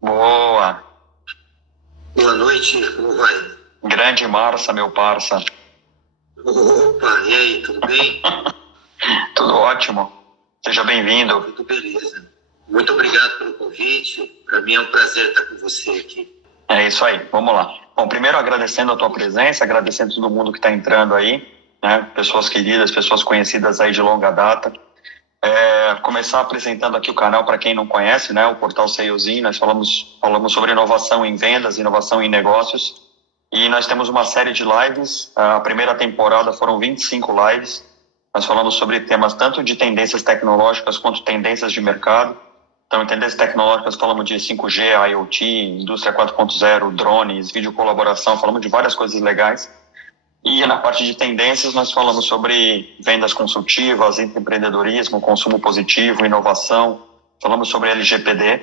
Boa! Boa noite, como vai? Grande Marça, meu parça. Opa, e aí, tudo bem? Tudo ótimo. Seja bem-vindo. Tudo beleza. Muito obrigado pelo convite. Para mim é um prazer estar com você aqui. É isso aí, vamos lá. Bom, primeiro agradecendo a tua presença, agradecendo todo mundo que está entrando aí, né? Pessoas queridas, pessoas conhecidas aí de longa data. Começar apresentando aqui o canal para quem não conhece, né? O Portal Salezinho. Nós falamos sobre inovação em vendas, inovação em negócios. E nós temos uma série de lives. A primeira temporada foram 25 lives. Nós falamos sobre temas tanto de tendências tecnológicas quanto tendências de mercado. Então, em tendências tecnológicas, falamos de 5G, IoT, indústria 4.0, drones, vídeo colaboração, falamos de várias coisas legais. E na parte de tendências, nós falamos sobre vendas consultivas, empreendedorismo, consumo positivo, inovação, falamos sobre LGPD.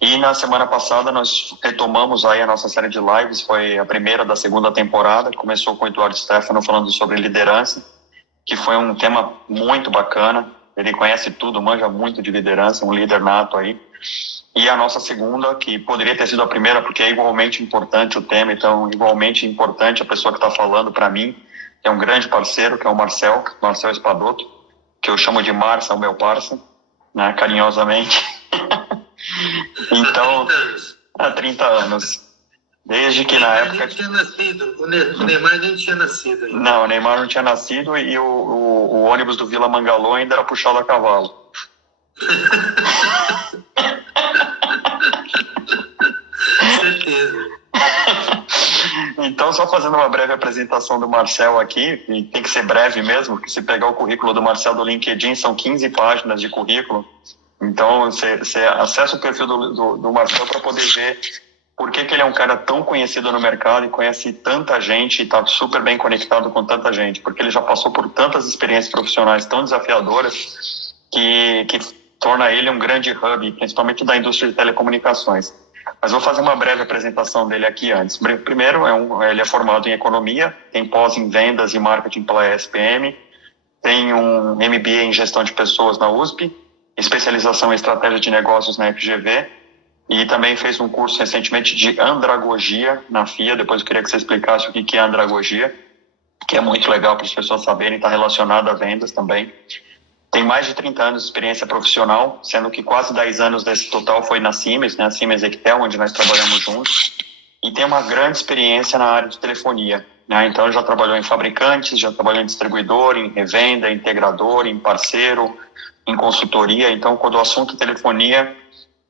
E na semana passada, nós retomamos aí a nossa série de lives, foi a primeira da segunda temporada, começou com o Eduardo Stefano falando sobre liderança, que foi um tema muito bacana. Ele conhece tudo, manja muito de liderança, um líder nato aí. E a nossa segunda, que poderia ter sido a primeira, porque é igualmente importante o tema, então igualmente importante a pessoa que está falando para mim, que é um grande parceiro, que é o Marcel Espadoto, que eu chamo de Marça, o meu parça, né, carinhosamente. Então, há 30 anos. Desde que na época... Nem tinha nascido, o Neymar nem tinha nascido ainda. Não, o Neymar não tinha nascido e o ônibus do Vila Mangalô ainda era puxado a cavalo. Certeza. Então, só fazendo uma breve apresentação do Marcel aqui, e tem que ser breve mesmo, porque se pegar o currículo do Marcel do LinkedIn, são 15 páginas de currículo. Então, você acessa o perfil do Marcel para poder ver por que ele é um cara tão conhecido no mercado e conhece tanta gente e está super bem conectado com tanta gente, porque ele já passou por tantas experiências profissionais tão desafiadoras que torna ele um grande hub, principalmente da indústria de telecomunicações. Mas vou fazer uma breve apresentação dele aqui antes. Primeiro, ele é formado em economia, tem pós em vendas e marketing pela ESPM, tem um MBA em gestão de pessoas na USP, especialização em estratégia de negócios na FGV, e também fez um curso recentemente de andragogia na FIA. Depois eu queria que você explicasse o que é andragogia, que é muito legal para as pessoas saberem, está relacionado a vendas também. Tem mais de 30 anos de experiência profissional, sendo que quase 10 anos desse total foi na Siemens, né, Siemens Equitel, onde nós trabalhamos juntos, e tem uma grande experiência na área de telefonia, né? Então já trabalhou em fabricantes, já trabalhou em distribuidor, em revenda, integrador, em parceiro, em consultoria. Então, quando o assunto é telefonia,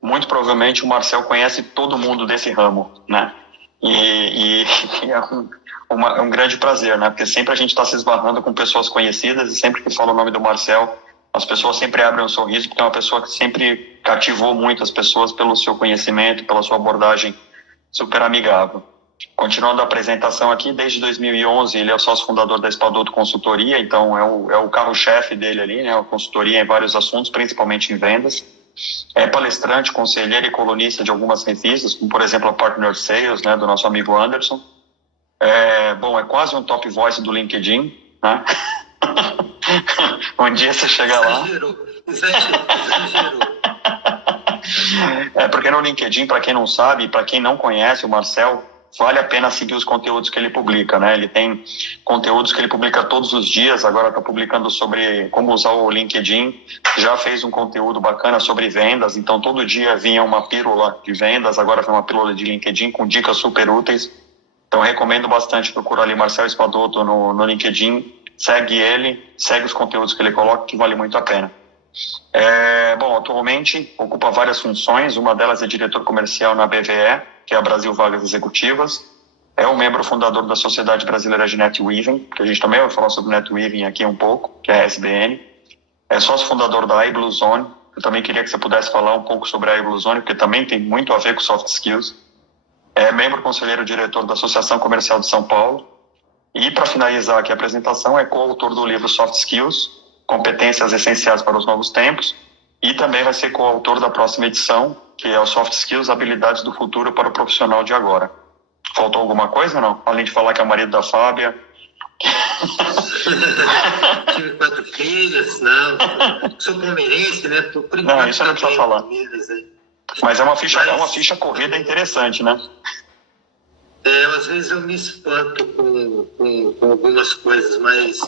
muito provavelmente o Marcel conhece todo mundo desse ramo, né? E é um grande prazer, né? Porque sempre a gente está se esbarrando com pessoas conhecidas e sempre que fala o nome do Marcel, as pessoas sempre abrem um sorriso, porque é uma pessoa que sempre cativou muito as pessoas pelo seu conhecimento, pela sua abordagem super amigável. Continuando a apresentação aqui, desde 2011 ele é o sócio fundador da Espadoto Consultoria, então é o carro-chefe dele ali, né? A consultoria em vários assuntos, principalmente em vendas. É palestrante, conselheiro e colunista de algumas revistas, como por exemplo a Partner Sales, né, do nosso amigo Anderson. É quase um top voice do LinkedIn, né? Um dia você chega lá. Exagerou. Porque no LinkedIn, para quem não sabe, para quem não conhece o Marcel, vale a pena seguir os conteúdos que ele publica, né? Ele tem conteúdos que ele publica todos os dias, agora está publicando sobre como usar o LinkedIn, já fez um conteúdo bacana sobre vendas, então todo dia vinha uma pílula de vendas, agora vem uma pílula de LinkedIn com dicas super úteis. Então recomendo bastante procurar ali Marcel Espadoto no LinkedIn, segue ele, segue os conteúdos que ele coloca, que vale muito a pena. Atualmente ocupa várias funções, uma delas é diretor comercial na BVE, que é a Brasil Vagas Executivas, é um membro fundador da Sociedade Brasileira de Netweaving, que a gente também vai falar sobre Netweaving aqui um pouco, que é a SBN, é sócio fundador da iBlueZone. Eu também queria que você pudesse falar um pouco sobre a iBlueZone, porque também tem muito a ver com soft skills, é membro conselheiro diretor da Associação Comercial de São Paulo, e para finalizar aqui a apresentação, é coautor do livro Soft Skills, Competências Essenciais para os Novos Tempos, e também vai ser coautor da próxima edição, que é o Soft Skills, Habilidades do Futuro para o Profissional de Agora. Faltou alguma coisa ou não? Além de falar que é o marido da Fábia. Tive 4 filhos, não. Sou palmeirense, né? Por não, isso não precisa falar. Mas é uma ficha corrida interessante, né? Às vezes eu me espanto com algumas coisas, mas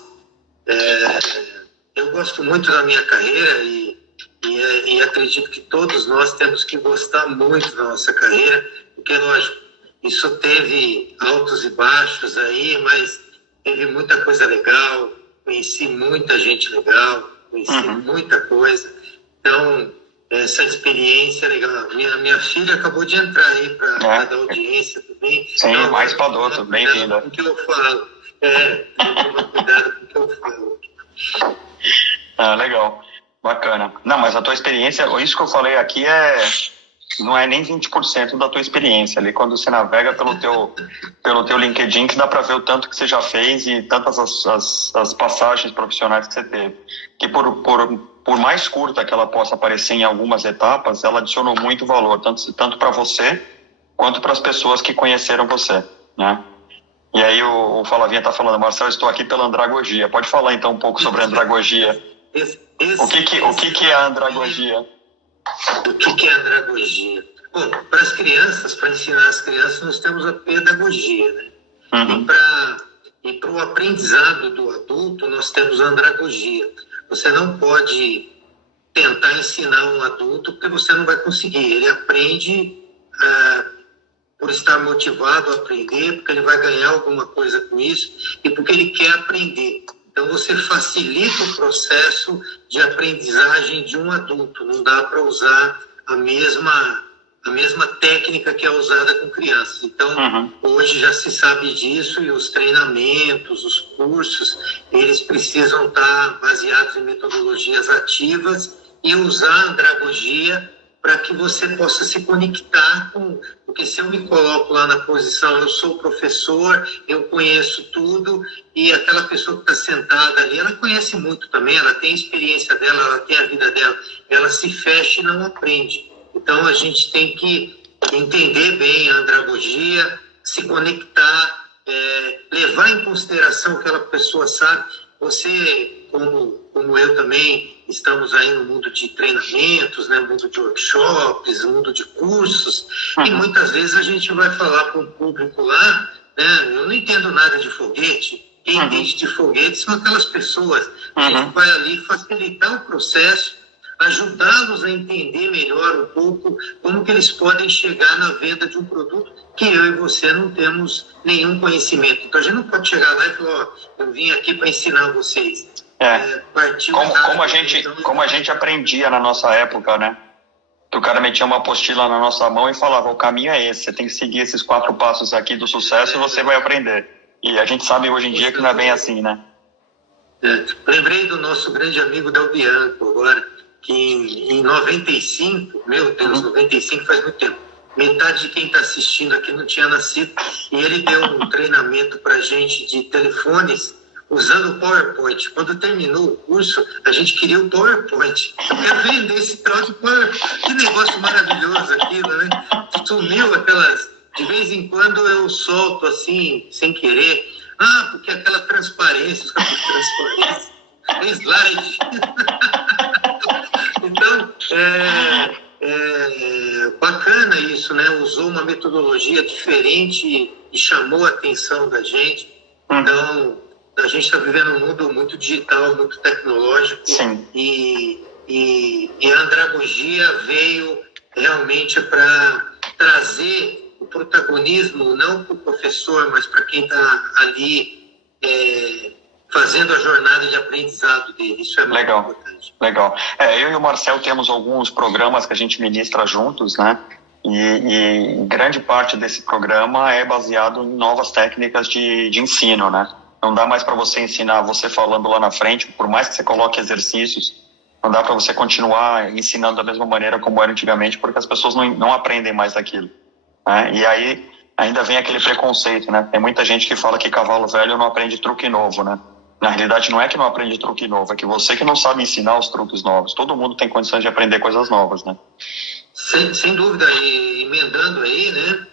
eu gosto muito da minha carreira e acredito que todos nós temos que gostar muito da nossa carreira, porque, lógico, isso teve altos e baixos aí, mas teve muita coisa legal, conheci muita gente legal, conheci muita coisa. Então, essa experiência é legal. Minha filha acabou de entrar aí para dar audiência também. Sim, então, mais Padoto, bem-vinda. Com o que eu falo. Tomar cuidado com o que eu falo. Legal, bacana. Não, mas a tua experiência, isso que eu falei aqui não é nem 20% da tua experiência. Ali quando você navega pelo teu LinkedIn, que dá para ver o tanto que você já fez e tantas as passagens profissionais que você teve. Que por mais curta que ela possa aparecer em algumas etapas, ela adicionou muito valor, tanto para você quanto para as pessoas que conheceram você, né? E aí o Falavinha está falando, Marcelo, estou aqui pela andragogia. Pode falar então um pouco sobre a andragogia. O que é a andragogia? O que é a andragogia? Bom, para as crianças, para ensinar as crianças, nós temos a pedagogia, né? E para o aprendizado do adulto, nós temos a andragogia. Você não pode tentar ensinar um adulto porque você não vai conseguir. Ele aprende por estar motivado a aprender, porque ele vai ganhar alguma coisa com isso e porque ele quer aprender. Então, você facilita o processo de aprendizagem de um adulto. Não dá para usar a mesma técnica que é usada com crianças. Então, hoje já se sabe disso e os treinamentos, os cursos, eles precisam estar baseados em metodologias ativas e usar a andragogia para que você possa se conectar com... Porque se eu me coloco lá na posição, eu sou professor, eu conheço tudo, e aquela pessoa que está sentada ali, ela conhece muito também, ela tem a experiência dela, ela tem a vida dela, ela se fecha e não aprende. Então, a gente tem que entender bem a andragogia, se conectar, levar em consideração o que aquela pessoa sabe. Você, como eu também, estamos aí no mundo de treinamentos, né, mundo de workshops, mundo de cursos, e muitas vezes a gente vai falar para um público lá, né, eu não entendo nada de foguete, quem entende de foguete são aquelas pessoas. A gente vai ali facilitar o processo, ajudá-los a entender melhor um pouco como que eles podem chegar na venda de um produto que eu e você não temos nenhum conhecimento. Então, a gente não pode chegar lá e falar, eu vim aqui para ensinar vocês. Como a gente aprendia na nossa época, né? O cara metia uma apostila na nossa mão e falava, o caminho é esse, você tem que seguir esses 4 passos aqui do sucesso e você vai aprender. E a gente sabe hoje em dia que não é bem assim, né? Lembrei do nosso grande amigo Del Bianco agora, que em 95, meu Deus, 95 faz muito tempo, metade de quem está assistindo aqui não tinha nascido, e ele deu um treinamento para a gente de telefones usando o PowerPoint. Quando terminou o curso, a gente queria o PowerPoint. Eu quero vender esse troço de PowerPoint. Que negócio maravilhoso aquilo, né? Sumiu aquelas... De vez em quando eu solto assim, sem querer. Porque aquela transparência, slide. Então, bacana isso, né? Usou uma metodologia diferente e chamou a atenção da gente. Então, a gente está vivendo um mundo muito digital, muito tecnológico. Sim. E a andragogia veio realmente para trazer o protagonismo, não para o professor, mas para quem está ali fazendo a jornada de aprendizado dele. Isso é muito importante. Legal. Eu e o Marcel temos alguns programas que a gente ministra juntos, né? E grande parte desse programa é baseado em novas técnicas de ensino, né? Não dá mais para você ensinar você falando lá na frente, por mais que você coloque exercícios, não dá para você continuar ensinando da mesma maneira como era antigamente, porque as pessoas não aprendem mais daquilo, né? E aí ainda vem aquele preconceito, né? Tem muita gente que fala que cavalo velho não aprende truque novo, né? Na realidade, não é que não aprende truque novo, é que você que não sabe ensinar os truques novos. Todo mundo tem condições de aprender coisas novas, né? Sem dúvida, e emendando aí, né?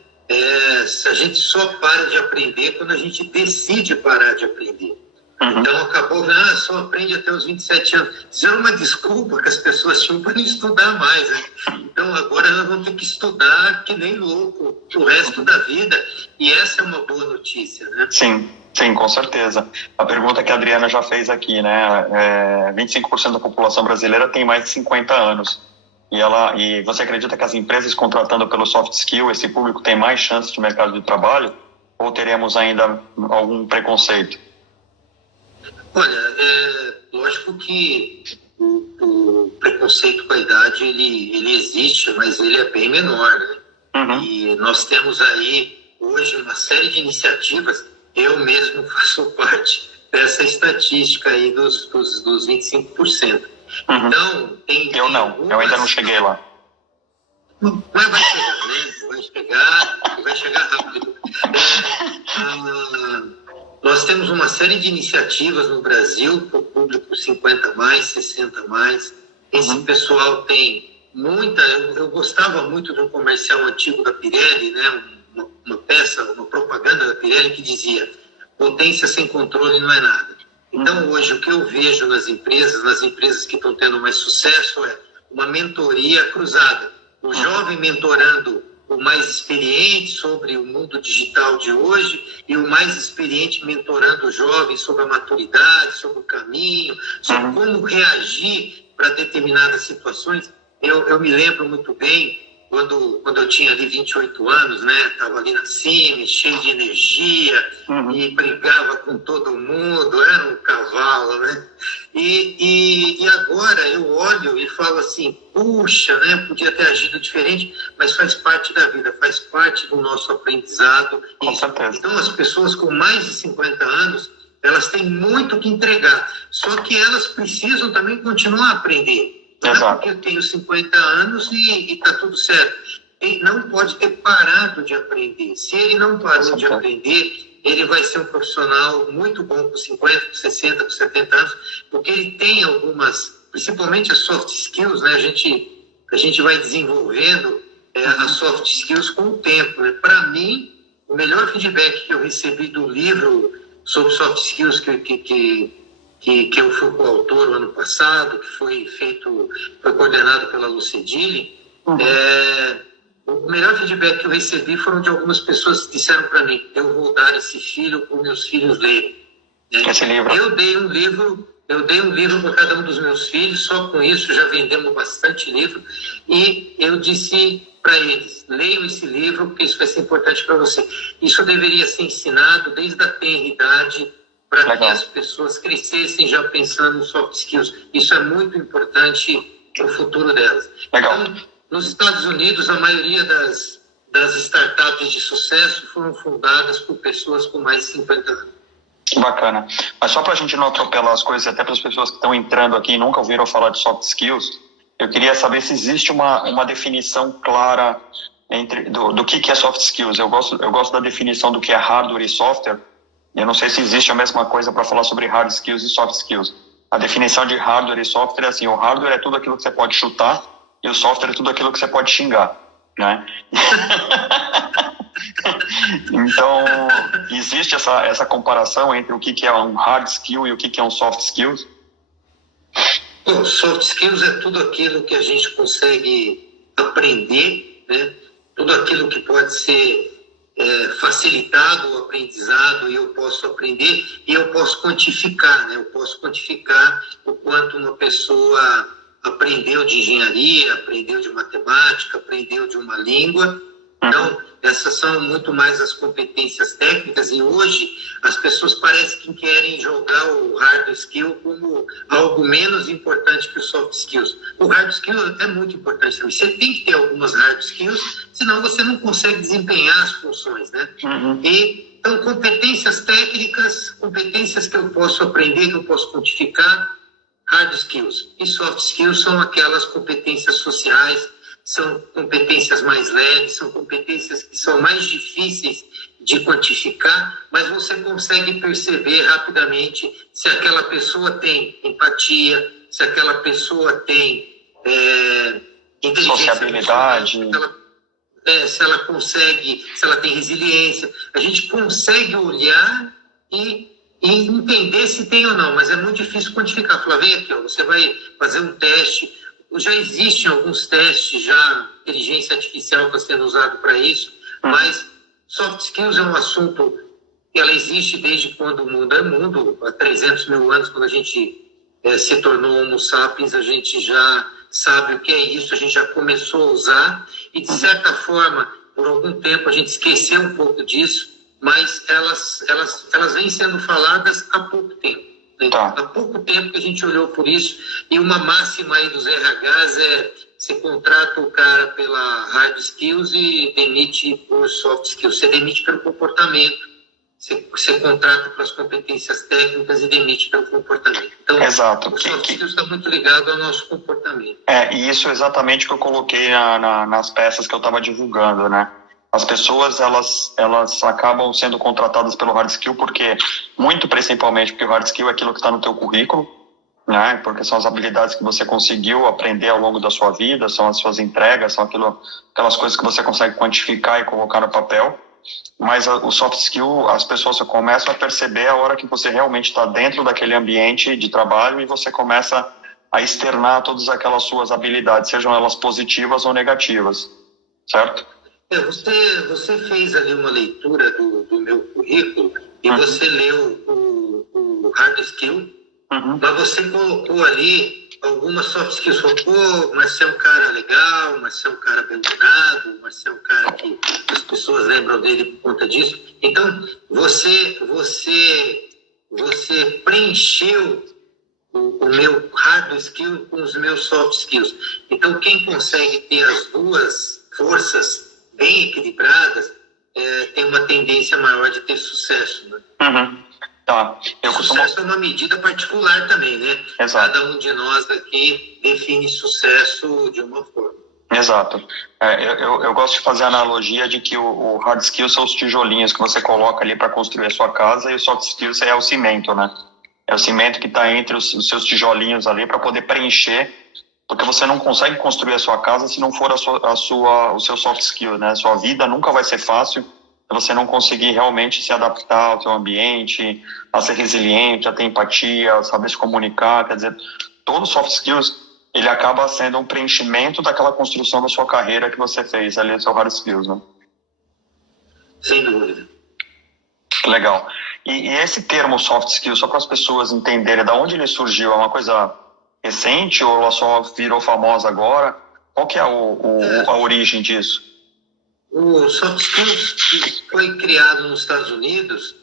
A gente só para de aprender quando a gente decide parar de aprender. Então acabou, só aprende até os 27 anos. Isso era uma desculpa que as pessoas tinham para não estudar mais, né? Então agora nós vamos ter que estudar que nem louco o resto da vida. E essa é uma boa notícia, né? Sim, com certeza. A pergunta que a Adriana já fez aqui, né? 25% da população brasileira tem mais de 50 anos. E você acredita que as empresas contratando pelo soft skill, esse público tem mais chance de mercado de trabalho? Ou teremos ainda algum preconceito? Olha, lógico que o preconceito com a idade, ele existe, mas ele é bem menor, né? E nós temos aí, hoje, uma série de iniciativas. Eu mesmo faço parte dessa estatística aí dos 25%. Então, eu ainda não cheguei lá. Mas vai chegar, né? Vai chegar rápido. Nós temos uma série de iniciativas no Brasil para o público 50 mais, 60 mais. Esse pessoal tem muita... Eu gostava muito de um comercial antigo da Pirelli, né? Uma propaganda da Pirelli que dizia: potência sem controle não é nada. Então, hoje, o que eu vejo nas empresas que estão tendo mais sucesso, é uma mentoria cruzada. O jovem mentorando o mais experiente sobre o mundo digital de hoje e o mais experiente mentorando o jovem sobre a maturidade, sobre o caminho, sobre como reagir para determinadas situações. Eu me lembro muito bem, quando eu tinha ali 28 anos, né? Estava ali na cima, cheio de energia, e brigava com todo mundo, era um cavalo, né? E agora eu olho e falo assim, puxa, né? Podia ter agido diferente, mas faz parte da vida, faz parte do nosso aprendizado. Com certeza. Então, as pessoas com mais de 50 anos, elas têm muito que entregar, só que elas precisam também continuar a aprender. Não é porque eu tenho 50 anos e está tudo certo. Ele não pode ter parado de aprender. Se ele não parou de aprender, ele vai ser um profissional muito bom com 50, com 60, com 70 anos, porque ele tem algumas, principalmente as soft skills, né? A gente vai desenvolvendo as soft skills com o tempo. Né? Para mim, o melhor feedback que eu recebi do livro sobre soft skills que eu fui coautor o ano passado, que foi coordenado pela Lucedile, o melhor feedback que eu recebi foram de algumas pessoas que disseram para mim: eu vou dar esse filho para meus filhos lerem. Esse livro? Eu dei um livro para cada um dos meus filhos, só com isso já vendemos bastante livro, e eu disse para eles: leiam esse livro, porque isso vai ser importante para você. Isso deveria ser ensinado desde a tenridade, para que as pessoas crescessem já pensando em soft skills. Isso é muito importante para o futuro delas. Legal. Então, nos Estados Unidos, a maioria das startups de sucesso foram fundadas por pessoas com mais de 50 anos. Bacana. Mas só para a gente não atropelar as coisas, até para as pessoas que estão entrando aqui e nunca ouviram falar de soft skills, eu queria saber se existe uma definição clara do que é soft skills. Eu gosto da definição do que é hardware e software. Eu não sei se existe a mesma coisa para falar sobre hard skills e soft skills. A definição de hardware e software é assim: o hardware é tudo aquilo que você pode chutar e o software é tudo aquilo que você pode xingar, né? Então, existe essa comparação entre o que é um hard skill e o que é um soft skills? Bom, soft skills é tudo aquilo que a gente consegue aprender, né? Tudo aquilo que pode ser facilitado o aprendizado, e eu posso aprender e eu posso quantificar, né? Eu posso quantificar o quanto uma pessoa aprendeu de engenharia, aprendeu de matemática, aprendeu de uma língua. Então, essas são muito mais as competências técnicas, e hoje as pessoas parecem que querem jogar o hard skill como algo menos importante que o soft skills. O hard skill é muito importante também. Você tem que ter algumas hard skills, senão você não consegue desempenhar as funções, né? Então, competências técnicas, competências que eu posso aprender, que eu posso quantificar, hard skills. E soft skills são aquelas competências sociais, são competências mais leves, são competências que são mais difíceis de quantificar, mas você consegue perceber rapidamente se aquela pessoa tem empatia, se aquela pessoa tem inteligência, sociabilidade, se ela tem resiliência. A gente consegue olhar e e entender se tem ou não, mas é muito difícil quantificar. Falar, vem aqui, ó, você vai fazer um teste. Já existem alguns testes, já inteligência artificial está sendo usado para isso, mas soft skills é um assunto que ela existe desde quando o mundo é mundo, há 300 mil anos, quando a gente se tornou Homo sapiens, a gente já sabe o que é isso, a gente já começou a usar, e de certa forma, por algum tempo a gente esqueceu um pouco disso, mas elas vêm sendo faladas há pouco tempo. Né? Tá. Há pouco tempo que a gente olhou por isso, e uma máxima aí dos RHs é: você contrata o cara pela hard skills e demite por soft skills. Você demite pelo comportamento, você contrata pelas competências técnicas e demite pelo comportamento. Então, Exato. O soft skills está muito ligado ao nosso comportamento. E isso é exatamente o que eu coloquei nas peças que eu estava divulgando, né? As pessoas, elas acabam sendo contratadas pelo hard skill muito principalmente porque o hard skill é aquilo que está no teu currículo, né? Porque são as habilidades que você conseguiu aprender ao longo da sua vida, são as suas entregas, são aquelas coisas que você consegue quantificar e colocar no papel. Mas o soft skill, as pessoas só começam a perceber a hora que você realmente está dentro daquele ambiente de trabalho e você começa a externar todas aquelas suas habilidades, sejam elas positivas ou negativas, certo? Você fez ali uma leitura do meu currículo e você leu o hard skill, mas você colocou ali algumas soft skills. Falou, mas você é um cara legal, mas você é um cara bem-humorado, mas você é um cara que as pessoas lembram dele por conta disso. Então, você preencheu o meu hard skill com os meus soft skills. Então, quem consegue ter as duas forças bem equilibradas tem uma tendência maior de ter sucesso, né? Tá. Sucesso é uma medida particular também, né? Exato. Cada um de nós aqui define sucesso de uma forma. Exato. Eu gosto de fazer a analogia de que o hard skill são os tijolinhos que você coloca ali para construir a sua casa, e o soft skills é o cimento, né? É o cimento que está entre os seus tijolinhos ali para poder preencher, porque você não consegue construir a sua casa se não for o seu soft skill, né? A sua vida nunca vai ser fácil se você não conseguir realmente se adaptar ao seu ambiente, a ser resiliente, a ter empatia, a saber se comunicar. Quer dizer, todos os soft skills, ele acaba sendo um preenchimento daquela construção da sua carreira que você fez ali, o seu hard skills, né? Sem dúvida. Legal. E esse termo soft skills, só para as pessoas entenderem de onde ele surgiu, é uma coisa recente ou ela só virou famosa agora? Qual que é a origem disso? O soft skills foi criado nos Estados Unidos,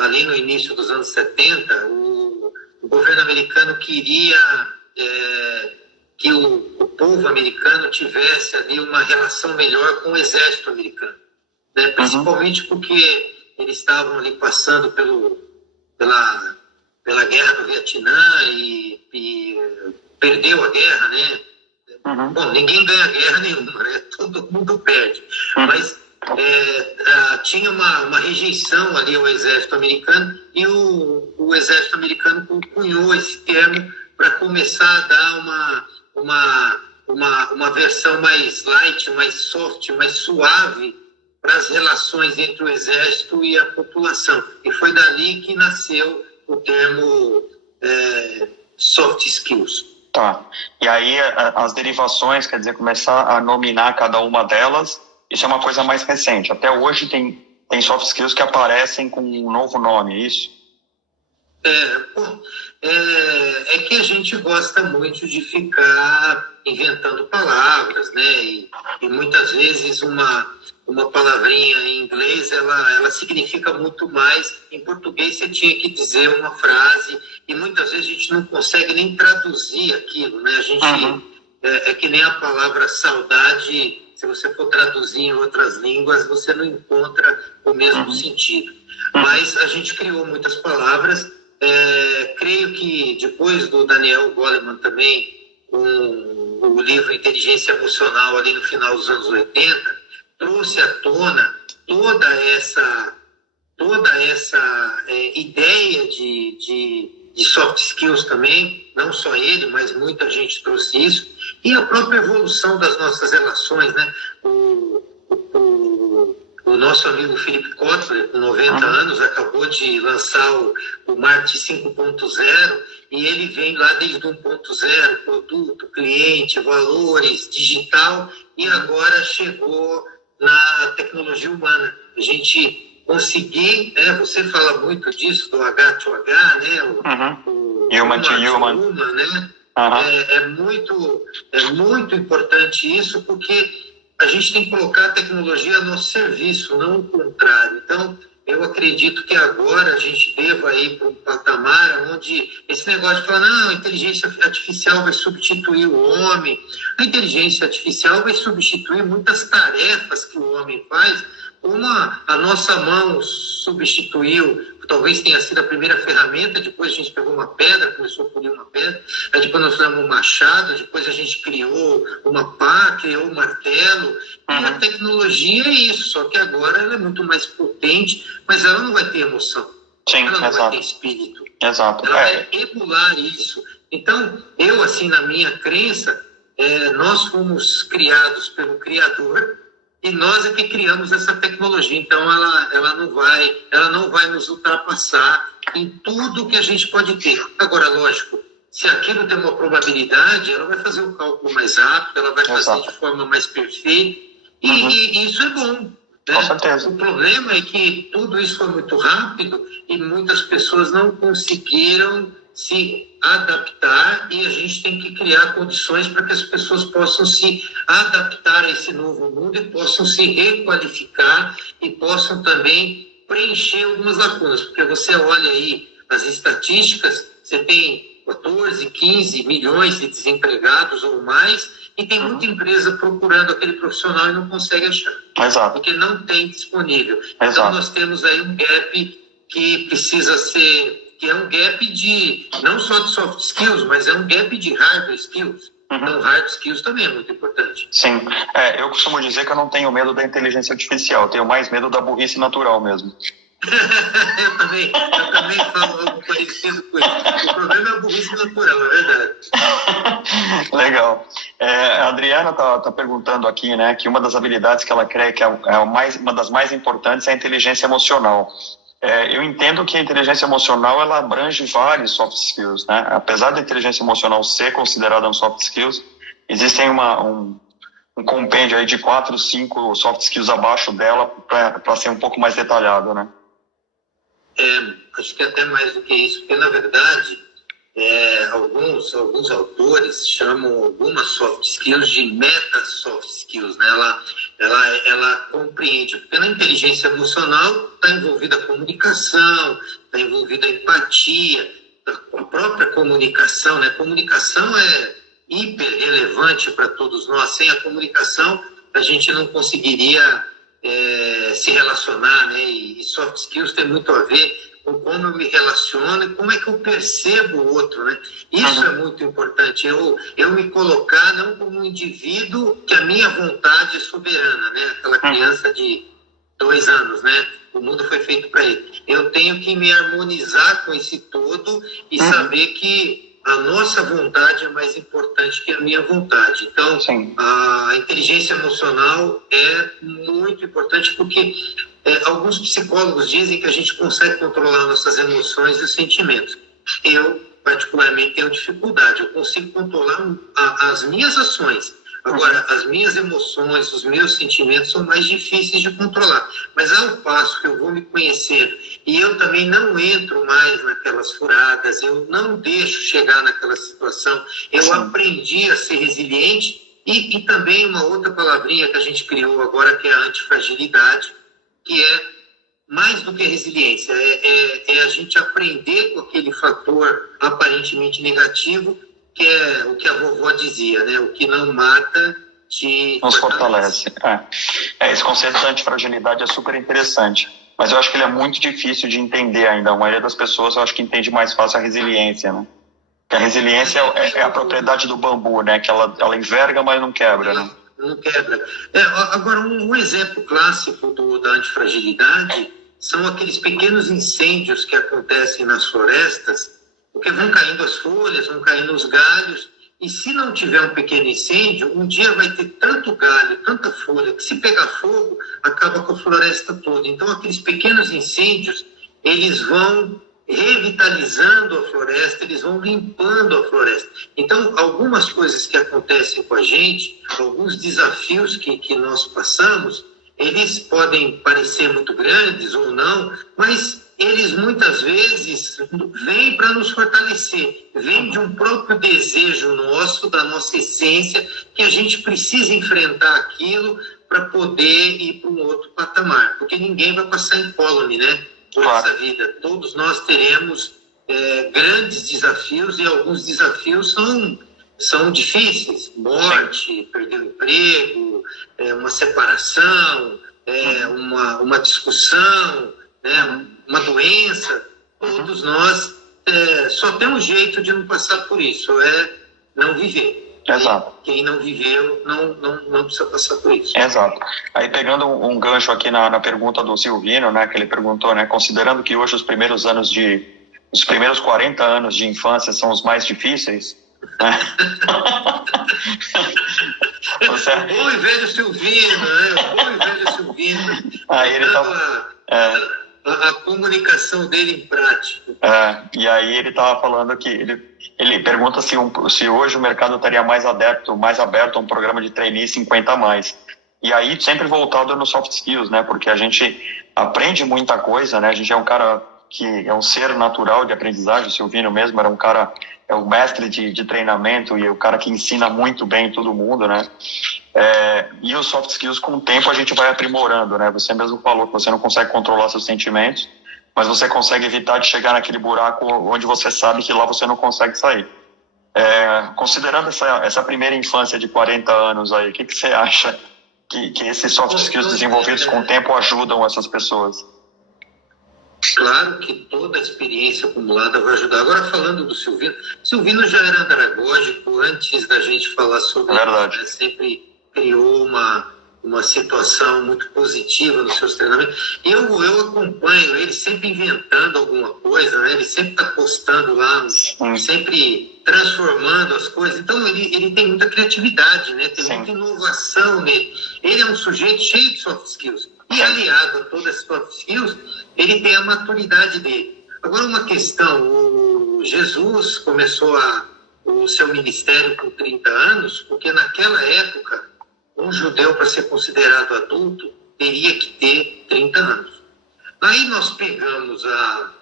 ali no início dos anos 70. O governo americano queria que o povo americano tivesse ali uma relação melhor com o exército americano, né? Principalmente porque eles estavam ali passando pela guerra do Vietnã e perdeu a guerra, né? Bom, ninguém ganha guerra nenhuma, né? Todo mundo perde. Mas tinha uma rejeição ali ao exército americano, e o exército americano cunhou esse termo para começar a dar uma versão mais light, mais soft, mais suave para as relações entre o exército e a população. E foi dali que nasceu o termo soft skills. Tá. E aí as derivações, quer dizer, começar a nominar cada uma delas, isso é uma coisa mais recente. Até hoje tem soft skills que aparecem com um novo nome, é isso? É que a gente gosta muito de ficar inventando palavras, né? E muitas vezes uma palavrinha em inglês, ela significa muito mais. Em português você tinha que dizer uma frase, e muitas vezes a gente não consegue nem traduzir aquilo, né? A gente é que nem a palavra saudade, se você for traduzir em outras línguas, você não encontra o mesmo sentido. Mas a gente criou muitas palavras. Creio que depois do Daniel Goleman também, com o livro Inteligência Emocional, ali no final dos anos 80, trouxe à tona toda essa ideia de soft skills também. Não só ele, mas muita gente trouxe isso. E a própria evolução das nossas relações, né? O nosso amigo Philip Kotler, com 90 anos, acabou de lançar o marketing 5.0 e ele vem lá desde 1.0, produto, cliente, valores, digital, e agora chegou na tecnologia humana. A gente conseguir, né, você fala muito disso, do H2H, né, o Human to Human, né? É muito importante isso, porque a gente tem que colocar a tecnologia a nosso serviço, não o contrário. Então, eu acredito que agora a gente deva ir para um patamar onde esse negócio de falar, não, a inteligência artificial vai substituir o homem, a inteligência artificial vai substituir muitas tarefas que o homem faz, como a nossa mão substituiu, talvez tenha sido a primeira ferramenta, depois a gente pegou uma pedra, começou a polir uma pedra, aí depois nós fizemos um machado, depois a gente criou uma pá, criou um martelo, e a tecnologia é isso, só que agora ela é muito mais potente, mas ela não vai ter emoção, ela não vai ter espírito, ela vai emular isso. Então, eu, assim, na minha crença, nós fomos criados pelo Criador, e nós é que criamos essa tecnologia. Então, ela não vai nos ultrapassar em tudo que a gente pode ter. Agora, lógico, se aquilo tem uma probabilidade, ela vai fazer o cálculo mais rápido, ela vai fazer de forma mais perfeita, e isso é bom. Né? Com certeza. O problema é que tudo isso foi muito rápido e muitas pessoas não conseguiram se adaptar, e a gente tem que criar condições para que as pessoas possam se adaptar a esse novo mundo e possam se requalificar e possam também preencher algumas lacunas, porque você olha aí as estatísticas, você tem 14, 15 milhões de desempregados ou mais, e tem muita empresa procurando aquele profissional e não consegue achar, porque não tem disponível. Então nós temos aí um gap que precisa ser, que é um gap de, não só de soft skills, mas é um gap de hard skills. Então, hard skills também é muito importante. Sim. Eu costumo dizer que eu não tenho medo da inteligência artificial, eu tenho mais medo da burrice natural mesmo. eu também falo algo parecido com isso. O problema é a burrice natural, é verdade. Legal. A Adriana está perguntando aqui, né, que uma das habilidades que ela crê que é uma das mais importantes é a inteligência emocional. Eu entendo que a inteligência emocional ela abrange vários soft skills, né? Apesar da inteligência emocional ser considerada um soft skills, existem um compêndio aí de 4, 5 soft skills abaixo dela para ser um pouco mais detalhado, né? Acho que até mais do que isso, porque na verdade alguns autores chamam algumas soft skills de meta soft skills, né? Ela compreende, porque na inteligência emocional está envolvida a comunicação, está envolvida a empatia, a própria comunicação, né? Comunicação é hiper relevante para todos nós. Sem a comunicação a gente não conseguiria se relacionar, né? E soft skills tem muito a ver com como eu me relaciono e como é que eu percebo o outro, né? Isso é muito importante. Eu me colocar não como um indivíduo que a minha vontade é soberana, né? Aquela criança de 2 anos, né? O mundo foi feito para ele. Eu tenho que me harmonizar com esse todo e saber que a nossa vontade é mais importante que a minha vontade. Então, a inteligência emocional é muito importante porque alguns psicólogos dizem que a gente consegue controlar nossas emoções e sentimentos. Eu, particularmente, tenho dificuldade. Eu consigo controlar as minhas ações. Agora, as minhas emoções, os meus sentimentos são mais difíceis de controlar. Mas ao passo que eu vou me conhecendo e eu também não entro mais naquelas furadas, eu não deixo chegar naquela situação, eu aprendi a ser resiliente e também uma outra palavrinha que a gente criou agora, que é a antifragilidade, que é mais do que resiliência, é a gente aprender com aquele fator aparentemente negativo, que é o que a vovó dizia, né? O que não mata te nos fortalece. Esse conceito de antifragilidade é super interessante, mas eu acho que ele é muito difícil de entender ainda. A maioria das pessoas eu acho que entende mais fácil a resiliência, né? Porque a resiliência é a propriedade do bambu, né? Que ela enverga, mas não quebra, né? Não quebra. Agora, um exemplo clássico da antifragilidade são aqueles pequenos incêndios que acontecem nas florestas, porque vão caindo as folhas, vão caindo os galhos, E se não tiver um pequeno incêndio, um dia vai ter tanto galho, tanta folha, que se pegar fogo, acaba com a floresta toda. Então, aqueles pequenos incêndios, eles vão revitalizando a floresta, eles vão limpando a floresta. Então, algumas coisas que acontecem com a gente, alguns desafios que nós passamos, eles podem parecer muito grandes ou não, mas eles muitas vezes vêm para nos fortalecer, vêm de um próprio desejo nosso, da nossa essência, que a gente precisa enfrentar aquilo para poder ir para um outro patamar, porque ninguém vai passar incólume, né? Por essa vida. Todos nós teremos grandes desafios, e alguns desafios são difíceis. Morte, perder o emprego, uma separação, uma discussão, uma doença. Todos nós só tem um jeito de não passar por isso, é não viver. Exato. Quem não viveu não precisa passar por isso. Exato. Aí pegando um gancho aqui na pergunta do Silvino, né, que ele perguntou, né, considerando que hoje os primeiros 40 anos de infância são os mais difíceis, né? Você... O bom e velho Silvino, né? O bom e velho Silvino. Aí ele tá... a comunicação dele em prática. E aí ele estava falando que ele pergunta se hoje o mercado estaria mais aberto a um programa de trainee 50 a mais. E aí sempre voltado no soft skills, né? Porque a gente aprende muita coisa, né? A gente é um cara que é um ser natural de aprendizagem. O Silvino mesmo era um cara, é o mestre de treinamento e o cara que ensina muito bem todo mundo, né? E os soft skills, com o tempo, a gente vai aprimorando, né? Você mesmo falou que você não consegue controlar seus sentimentos, mas você consegue evitar de chegar naquele buraco onde você sabe que lá você não consegue sair. Considerando essa primeira infância de 40 anos aí, o que você acha que esses soft skills desenvolvidos com o tempo ajudam essas pessoas? Claro que toda a experiência acumulada vai ajudar. Agora, falando do Silvino já era andragógico antes da gente falar sobre Verdade. Ele, né? Sempre criou uma situação muito positiva nos seus treinamentos. Eu acompanho ele sempre inventando alguma coisa, né? Ele sempre está postando lá, sempre transformando as coisas. Então, ele tem muita criatividade, né? Tem muita inovação nele. Ele é um sujeito cheio de soft skills. E aliado a todas as soft skills, ele tem a maturidade dele. Agora, uma questão: o Jesus começou o seu ministério com 30 anos, porque naquela época, um judeu, para ser considerado adulto, teria que ter 30 anos. Aí nós pegamos a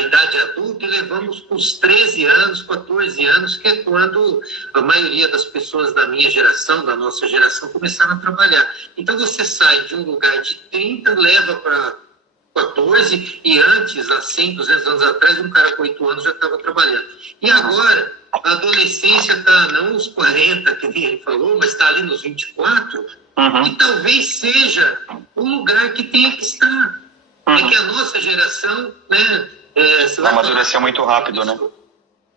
idade adulta e levamos para os 13 anos, 14 anos, que é quando a maioria das pessoas da minha geração, da nossa geração, começaram a trabalhar. Então você sai de um lugar de 30, leva para 14, e antes, há 100, 200 anos atrás, um cara com 8 anos já estava trabalhando. E agora, a adolescência está não nos 40, que nem ele falou, mas está ali nos 24, e talvez seja o lugar que tenha que estar. É que a nossa geração, né? Amadureceu muito rápido, né?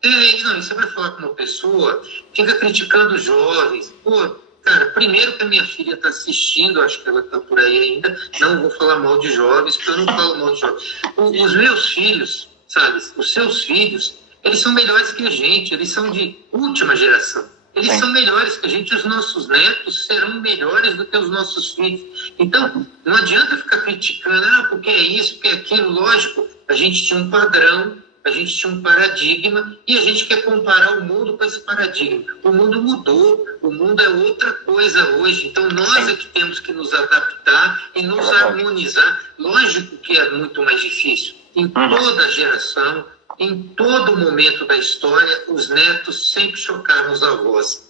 Não, você vai falar com uma pessoa, fica criticando os jovens. Pô, cara, primeiro que a minha filha está assistindo, acho que ela está por aí ainda, não vou falar mal de jovens, porque eu não falo mal de jovens. Os meus filhos, sabe, os seus filhos, eles são melhores que a gente, eles são de última geração. Eles são melhores que a gente, os nossos netos serão melhores do que os nossos filhos. Então, não adianta ficar criticando, porque é isso, porque é aquilo. Lógico, a gente tinha um padrão, a gente tinha um paradigma, e a gente quer comparar o mundo com esse paradigma. O mundo mudou, o mundo é outra coisa hoje. Então, nós é que temos que nos adaptar e nos harmonizar. Lógico que é muito mais difícil. Em toda geração, em todo momento da história, os netos sempre chocaram os avós.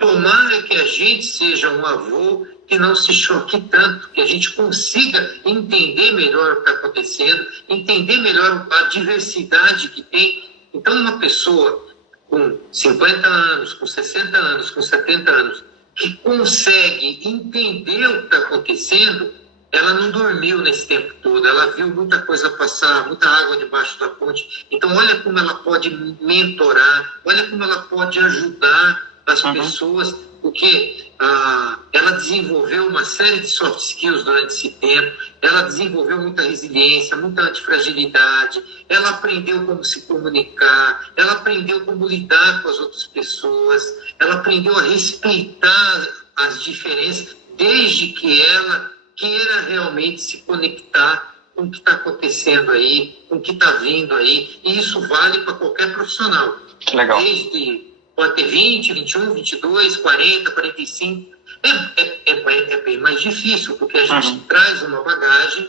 Tomara que a gente seja um avô que não se choque tanto, que a gente consiga entender melhor o que está acontecendo, entender melhor a diversidade que tem. Então, uma pessoa com 50 anos, com 60 anos, com 70 anos, que consegue entender o que está acontecendo, ela não dormiu nesse tempo todo, ela viu muita coisa passar, muita água debaixo da ponte. Então, olha como ela pode mentorar, olha como ela pode ajudar as pessoas porque ela desenvolveu uma série de soft skills durante esse tempo, ela desenvolveu muita resiliência, muita antifragilidade, ela aprendeu como se comunicar, ela aprendeu como lidar com as outras pessoas, ela aprendeu a respeitar as diferenças, desde que ela queira realmente se conectar com o que está acontecendo aí, com o que está vindo aí, e isso vale para qualquer profissional. Que legal. Pode ter 20, 21, 22, 40, 45. É bem mais difícil, porque a gente traz uma bagagem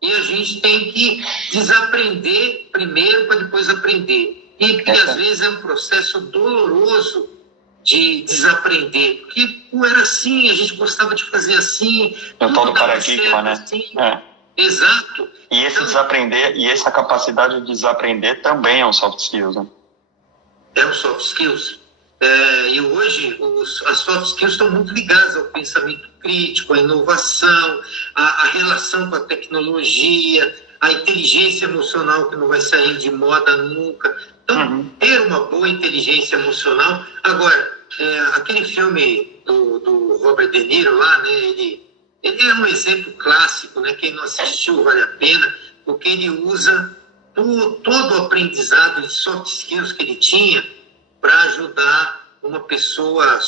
e a gente tem que desaprender primeiro para depois aprender. E às vezes é um processo doloroso de desaprender, porque era assim, a gente gostava de fazer assim. É o tal do paradigma, né? Assim. Exato. E esse desaprender, e essa capacidade de desaprender também é um soft skills, né? É um soft skills. E hoje as soft skills estão muito ligadas ao pensamento crítico, à inovação, à relação com a tecnologia, à inteligência emocional que não vai sair de moda nunca. Então, ter uma boa inteligência emocional. Agora, aquele filme do Robert De Niro lá, né, ele é um exemplo clássico, né? Quem não assistiu vale a pena, porque ele usa todo o aprendizado de soft skills que ele tinha para ajudar uma pessoa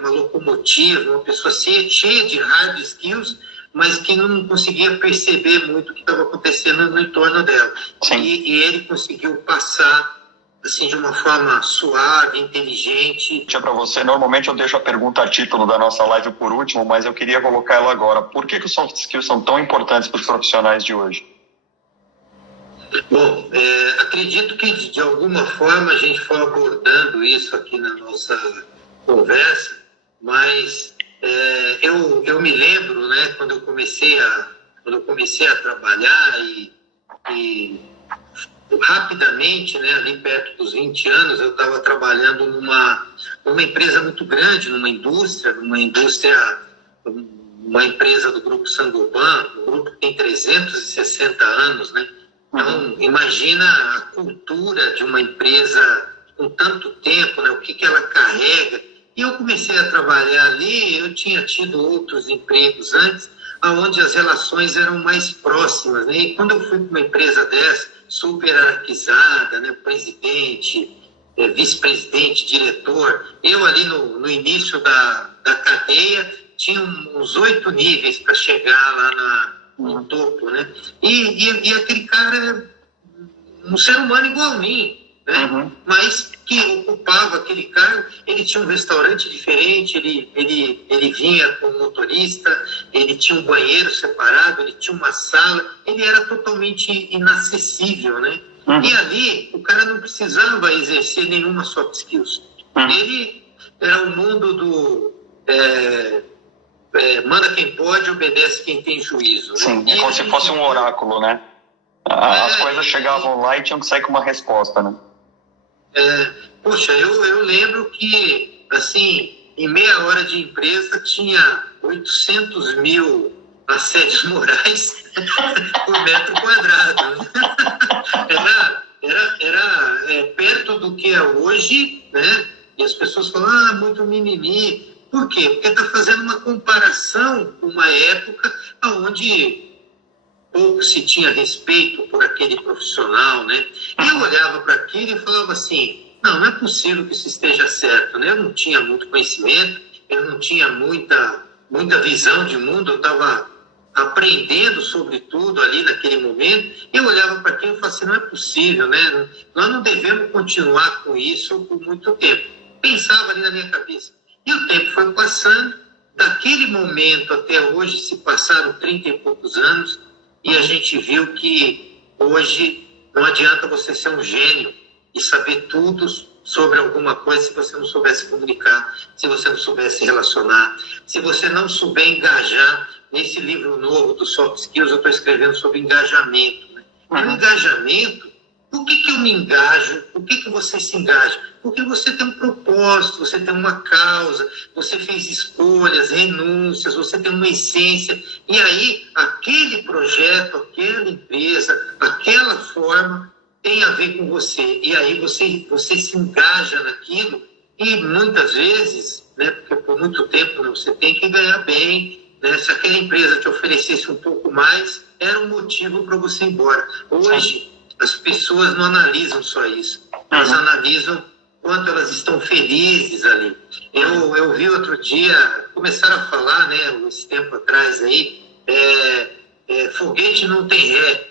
uma locomotiva, uma pessoa cheia de hard skills, mas que não conseguia perceber muito o que estava acontecendo no entorno dela. E ele conseguiu passar assim, de uma forma suave, inteligente. Para você, normalmente eu deixo a pergunta a título da nossa live por último, mas eu queria colocar ela agora. Por que os soft skills são tão importantes para os profissionais de hoje? Bom, acredito que de alguma forma a gente foi abordando isso aqui na nossa conversa, mas eu me lembro, né, quando eu comecei a trabalhar e rapidamente, né, ali perto dos 20 anos, eu estava trabalhando numa empresa muito grande, uma empresa do Grupo Saint-Gobain, um grupo que tem 360 anos, né? Então, imagina a cultura de uma empresa com tanto tempo, né? O que ela carrega. E eu comecei a trabalhar ali, eu tinha tido outros empregos antes, onde as relações eram mais próximas, né? E quando eu fui para uma empresa dessa, super hierarquizada, né? Presidente, vice-presidente, diretor, eu ali no início da cadeia tinha uns 8 níveis para chegar lá no topo, né? E aquele cara, um ser humano igual a mim, né? Mas que ocupava aquele cargo, ele tinha um restaurante diferente, ele vinha com motorista, ele tinha um banheiro separado, ele tinha uma sala, ele era totalmente inacessível, né? E ali o cara não precisava exercer nenhuma soft skills. Ele era o mundo do manda quem pode, obedece quem tem juízo. Sim, né? é como se fosse um oráculo, né? As coisas chegavam lá e tinham que sair com uma resposta, né? Poxa, eu lembro que, assim, em meia hora de empresa tinha 800 mil assédios morais por metro quadrado. Era perto do que é hoje, né? E as pessoas falam, muito mimimi. Por quê? Porque está fazendo uma comparação com uma época onde pouco se tinha respeito por aquele profissional, né? E eu olhava para aquilo e falava assim, não é possível que isso esteja certo, né? Eu não tinha muito conhecimento, eu não tinha muita visão de mundo, eu estava aprendendo sobre tudo ali naquele momento, eu olhava para aquilo e falava assim, não é possível, né? Nós não devemos continuar com isso por muito tempo. Pensava ali na minha cabeça. E o tempo foi passando, daquele momento até hoje se passaram 30 e poucos anos, e a gente viu que hoje não adianta você ser um gênio e saber tudo sobre alguma coisa se você não souber se comunicar, se você não souber se relacionar, se você não souber engajar. Nesse livro novo do Soft Skills eu estou escrevendo sobre engajamento. Né? E o engajamento, por que eu me engajo? Por que você se engaja? Porque você tem um propósito, você tem uma causa, você fez escolhas, renúncias, você tem uma essência. E aí, aquele projeto, aquela empresa, aquela forma tem a ver com você. E aí você se engaja naquilo e muitas vezes né? Porque por muito tempo você tem que ganhar bem, né? Se aquela empresa te oferecesse um pouco mais, era um motivo para você ir embora. Hoje, as pessoas não analisam só isso, elas analisam quanto elas estão felizes ali. Eu vi outro dia, começaram a falar, né, esse tempo atrás aí, foguete não tem ré.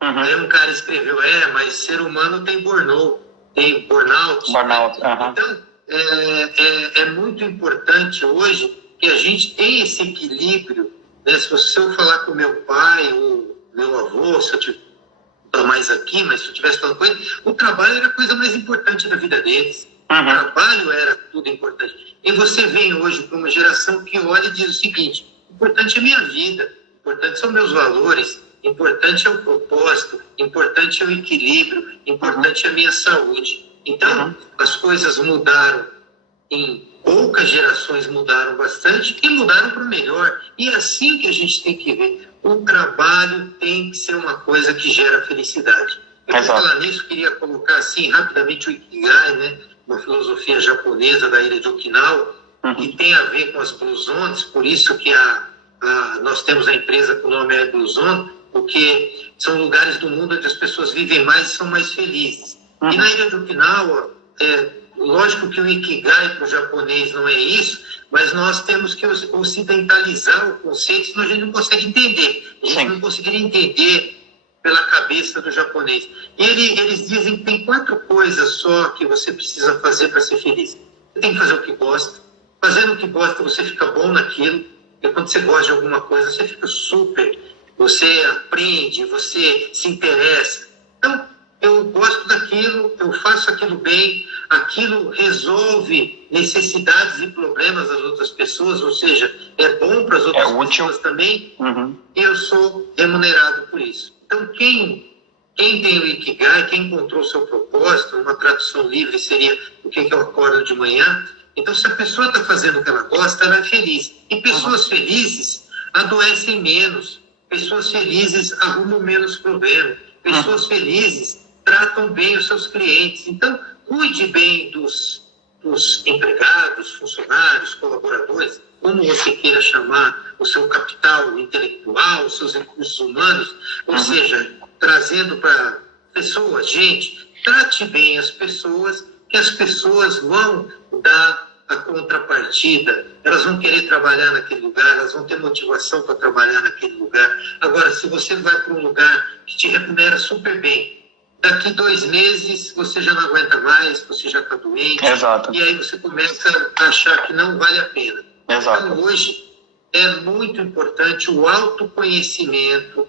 Aí um cara escreveu, mas ser humano tem burnout. Então, é muito importante hoje que a gente tenha esse equilíbrio, né? Se eu falar com meu pai, ou meu avô, se eu tiver mais aqui, mas se eu estivesse falando com ele, o trabalho era a coisa mais importante da vida deles. O trabalho era tudo importante. E você vem hoje para uma geração que olha e diz o seguinte: importante é minha vida, importante são meus valores, importante é o propósito, importante é o equilíbrio, importante é a minha saúde. Então, as coisas mudaram, em poucas gerações mudaram bastante e mudaram para o melhor. E é assim que a gente tem que ver. O trabalho tem que ser uma coisa que gera felicidade. Eu vou falar nisso, queria colocar assim rapidamente o Ikigai, né? Uma filosofia japonesa da ilha de Okinawa, que tem a ver com as Blue Zones, por isso que nós temos a empresa com o nome Blue Zone, porque são lugares do mundo onde as pessoas vivem mais e são mais felizes. E na ilha de Okinawa, lógico que o Ikigai para o japonês não é isso, mas nós temos que ocidentalizar o conceito, senão a gente não consegue entender. A gente não conseguiria entender pela cabeça do japonês. E eles dizem que tem 4 coisas só que você precisa fazer para ser feliz. Você tem que fazer o que gosta. Fazendo o que gosta, você fica bom naquilo. E quando você gosta de alguma coisa, você fica super. Você aprende, você se interessa. Então, eu gosto daquilo, eu faço aquilo bem, aquilo resolve necessidades e problemas das outras pessoas, ou seja, é bom para as outras pessoas também, e eu sou remunerado por isso. Então, quem tem o Ikigai, quem encontrou o seu propósito, uma tradução livre seria o que eu acordo de manhã. Então, se a pessoa está fazendo o que ela gosta, ela é feliz. E pessoas felizes adoecem menos, pessoas felizes arrumam menos problema, pessoas felizes tratam bem os seus clientes. Então, cuide bem dos empregados, funcionários, colaboradores, como você queira chamar, o seu capital intelectual, os seus recursos humanos, ou seja, trazendo para pessoas, gente, trate bem as pessoas, que as pessoas vão dar a contrapartida, elas vão querer trabalhar naquele lugar, elas vão ter motivação para trabalhar naquele lugar. Agora, se você vai para um lugar que te remunera super bem, daqui 2 meses você já não aguenta mais, você já está doente, e aí você começa a achar que não vale a pena. Então, hoje, é muito importante o autoconhecimento,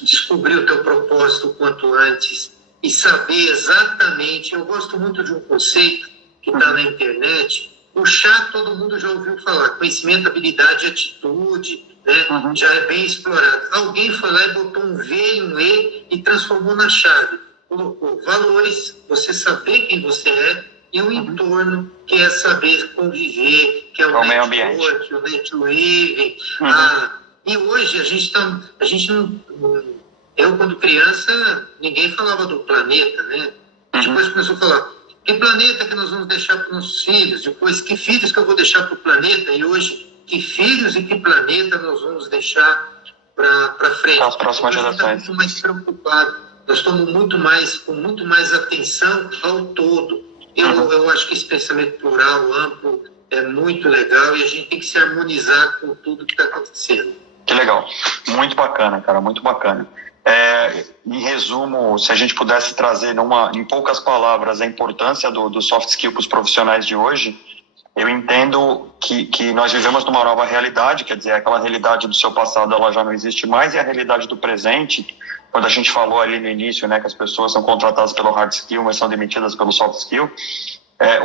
descobrir o teu propósito o quanto antes e saber exatamente. Eu gosto muito de um conceito que está na internet. O chá todo mundo já ouviu falar, conhecimento, habilidade e atitude, né? Já é bem explorado. Alguém foi lá e botou um V e um E e transformou na chave. Colocou valores, você saber quem você é, e o entorno, que é saber conviver, que é o network, o networking. E hoje a gente não... Eu, quando criança, ninguém falava do planeta, né? Depois começou a falar, que planeta que nós vamos deixar para os nossos filhos? Depois, que filhos que eu vou deixar para o planeta? E hoje, que filhos e que planeta nós vamos deixar para frente? As próximas gerações. A gente está muito mais preocupado. Nós estamos com muito mais atenção ao todo. Eu acho que esse pensamento plural, amplo, é muito legal e a gente tem que se harmonizar com tudo que está acontecendo. Que legal. Muito bacana, cara, muito bacana. Em resumo, se a gente pudesse trazer em poucas palavras a importância do soft skill para os profissionais de hoje, eu entendo que nós vivemos numa nova realidade, quer dizer, aquela realidade do seu passado ela já não existe mais, e a realidade do presente, quando a gente falou ali no início, né, que as pessoas são contratadas pelo hard skill, mas são demitidas pelo soft skill,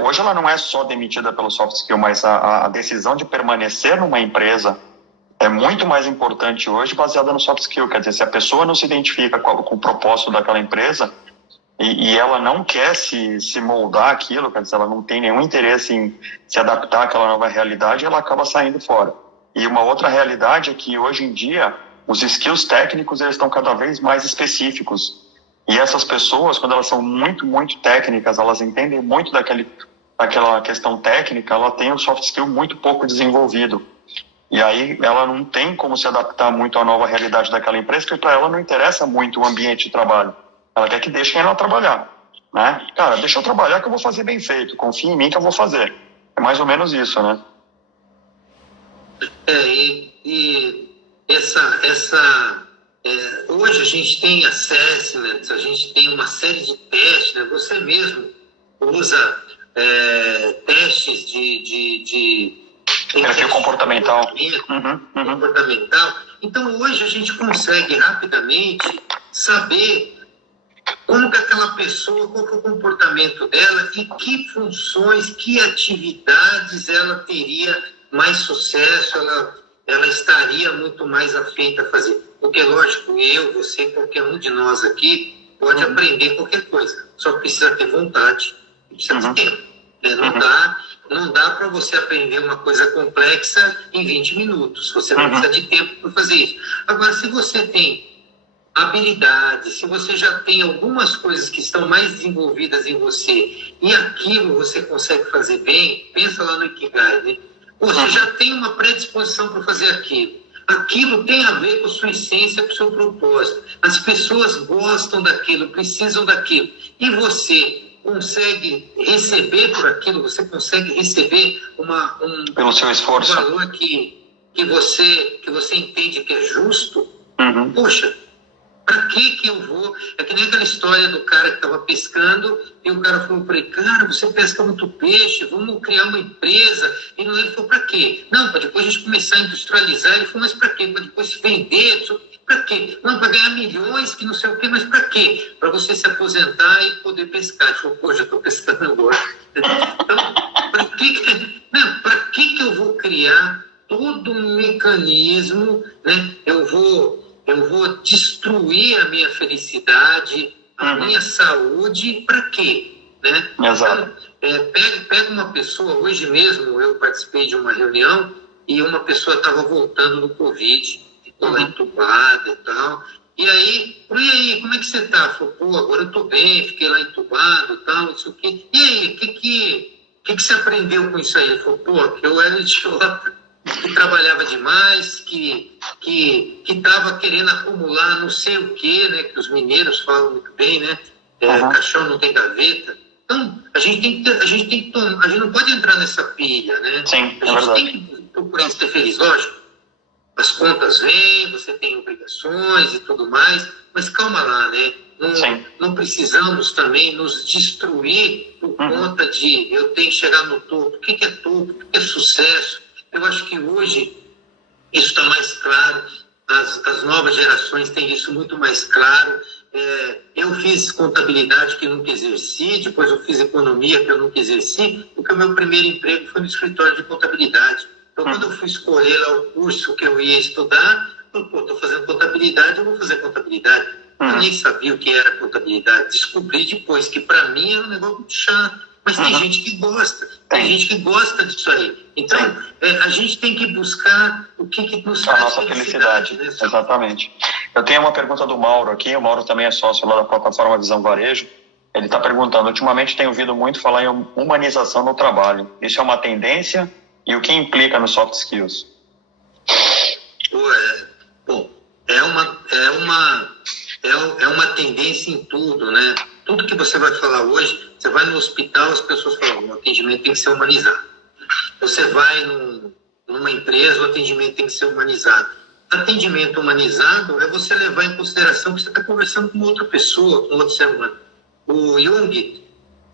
hoje ela não é só demitida pelo soft skill, mas a decisão de permanecer numa empresa é muito mais importante hoje, baseada no soft skill. Quer dizer, se a pessoa não se identifica com o propósito daquela empresa e ela não quer se moldar aquilo, quer dizer, ela não tem nenhum interesse em se adaptar àquela nova realidade, ela acaba saindo fora. E uma outra realidade é que hoje em dia os skills técnicos eles estão cada vez mais específicos. E essas pessoas, quando elas são muito, muito técnicas, elas entendem muito daquele aquela questão técnica, ela tem o soft skill muito pouco desenvolvido. E aí ela não tem como se adaptar muito à nova realidade daquela empresa, porque para ela não interessa muito o ambiente de trabalho. Ela quer que deixem ela trabalhar, né? Cara, deixa eu trabalhar que eu vou fazer bem feito, confia em mim que eu vou fazer. É mais ou menos isso, né? Hoje a gente tem assessments, a gente tem uma série de testes, né? Você mesmo usa testes de perfil comportamental. Comportamental. Então, hoje a gente consegue rapidamente saber como que aquela pessoa, qual que é o comportamento dela e que funções, que atividades ela teria mais sucesso, ela estaria muito mais afeita a fazer. Porque, lógico, eu, você, qualquer um de nós aqui pode aprender qualquer coisa. Só precisa ter vontade, precisa ter tempo. Não dá para você aprender uma coisa complexa em 20 minutos. Você não precisa de tempo para fazer isso. Agora, se você tem habilidades, se você já tem algumas coisas que estão mais desenvolvidas em você e aquilo você consegue fazer bem, pensa lá no Ikigai, né? Você já tem uma predisposição para fazer aquilo. Aquilo tem a ver com a sua essência, com o seu propósito. As pessoas gostam daquilo, precisam daquilo. E você consegue receber por aquilo, você consegue receber pelo seu esforço, um valor que você entende que é justo. Poxa, para que eu vou? É que nem aquela história do cara que estava pescando e o cara falou para ele, cara, você pesca muito peixe, vamos criar uma empresa. E ele falou, para quê? Não, para depois a gente começar a industrializar. Ele falou, mas para quê? Para depois vender? Para quê? Não, para ganhar milhões, que não sei o quê, mas para quê? Para você se aposentar e poder pescar. Ele falou, pô, já estou pescando agora. Então, para que eu vou criar todo um mecanismo, né? Eu vou destruir a minha felicidade, a minha saúde, para quê? Né? Exato. Então, pega uma pessoa, hoje mesmo eu participei de uma reunião e uma pessoa estava voltando do Covid, ficou lá entubada e tal. E aí, como é que você está? Falou, pô, agora eu estou bem, fiquei lá entubado e tal, isso aqui. E aí, o que você aprendeu com isso aí? Ele falou, pô, que eu era idiota, que trabalhava demais, que estava querendo acumular não sei o quê, né? Que os mineiros falam muito bem, né? Caixão não tem gaveta. Então, a gente não pode entrar nessa pilha, né? Sim, a gente tem que procurar ser feliz, lógico. As contas vêm, você tem obrigações e tudo mais, mas calma lá, né? Não precisamos também nos destruir por conta de eu tenho que chegar no topo. O que é topo? O que é sucesso? Eu acho que hoje isso está mais claro, as novas gerações têm isso muito mais claro. Eu fiz contabilidade que eu nunca exerci, depois eu fiz economia que eu nunca exerci, porque o meu primeiro emprego foi no escritório de contabilidade. Então, quando eu fui escolher lá o curso que eu ia estudar, eu estou fazendo contabilidade, eu vou fazer contabilidade. Eu nem sabia o que era contabilidade, descobri depois que para mim era um negócio muito chato. Mas tem gente que gosta, tem gente que gosta disso aí. Então, a gente tem que buscar o que nos faz a nossa felicidade. Né? Exatamente. Eu tenho uma pergunta do Mauro aqui, o Mauro também é sócio lá da plataforma Visão Varejo. Ele está perguntando, ultimamente tenho ouvido muito falar em humanização no trabalho. Isso é uma tendência e o que implica nos soft skills? É uma tendência em tudo, né? Tudo que você vai falar hoje, você vai no hospital, as pessoas falam, o atendimento tem que ser humanizado. Você vai numa empresa, o atendimento tem que ser humanizado. Atendimento humanizado é você levar em consideração que você está conversando com outra pessoa, com outro ser humano. O Jung,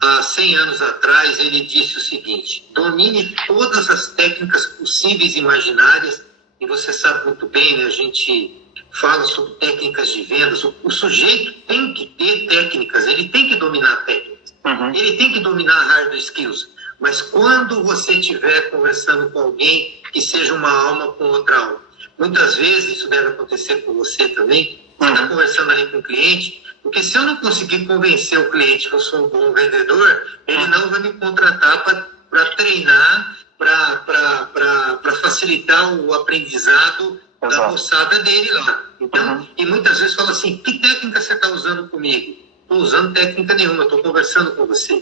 há 100 anos atrás, ele disse o seguinte, domine todas as técnicas possíveis e imaginárias, e você sabe muito bem, né, a gente fala sobre técnicas de vendas, o sujeito tem que ter técnicas, ele tem que dominar técnicas, ele tem que dominar hard skills, mas quando você estiver conversando com alguém que seja uma alma com outra alma, muitas vezes isso deve acontecer com você também, você está conversando ali com o cliente, porque se eu não conseguir convencer o cliente que eu sou um bom vendedor, ele não vai me contratar para treinar, para facilitar o aprendizado da moçada dele lá. Então, e muitas vezes fala assim, que técnica você está usando comigo? Estou usando técnica nenhuma, estou conversando com você.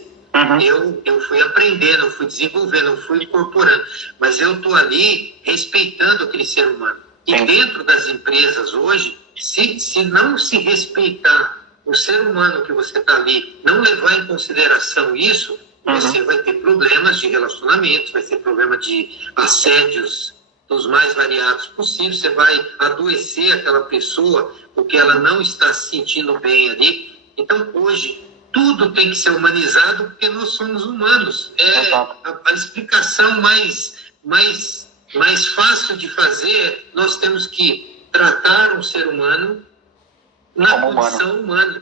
Eu fui aprendendo, eu fui desenvolvendo, eu fui incorporando, mas eu estou ali respeitando aquele ser humano. E dentro das empresas hoje, se não se respeitar o ser humano que você está ali, não levar em consideração isso, você vai ter problemas de relacionamento, vai ter problema de assédios dos mais variados possíveis, você vai adoecer aquela pessoa porque ela não está se sentindo bem ali. Então, hoje, tudo tem que ser humanizado porque nós somos humanos. É a explicação mais fácil de fazer, nós temos que tratar um ser humano na como condição humana.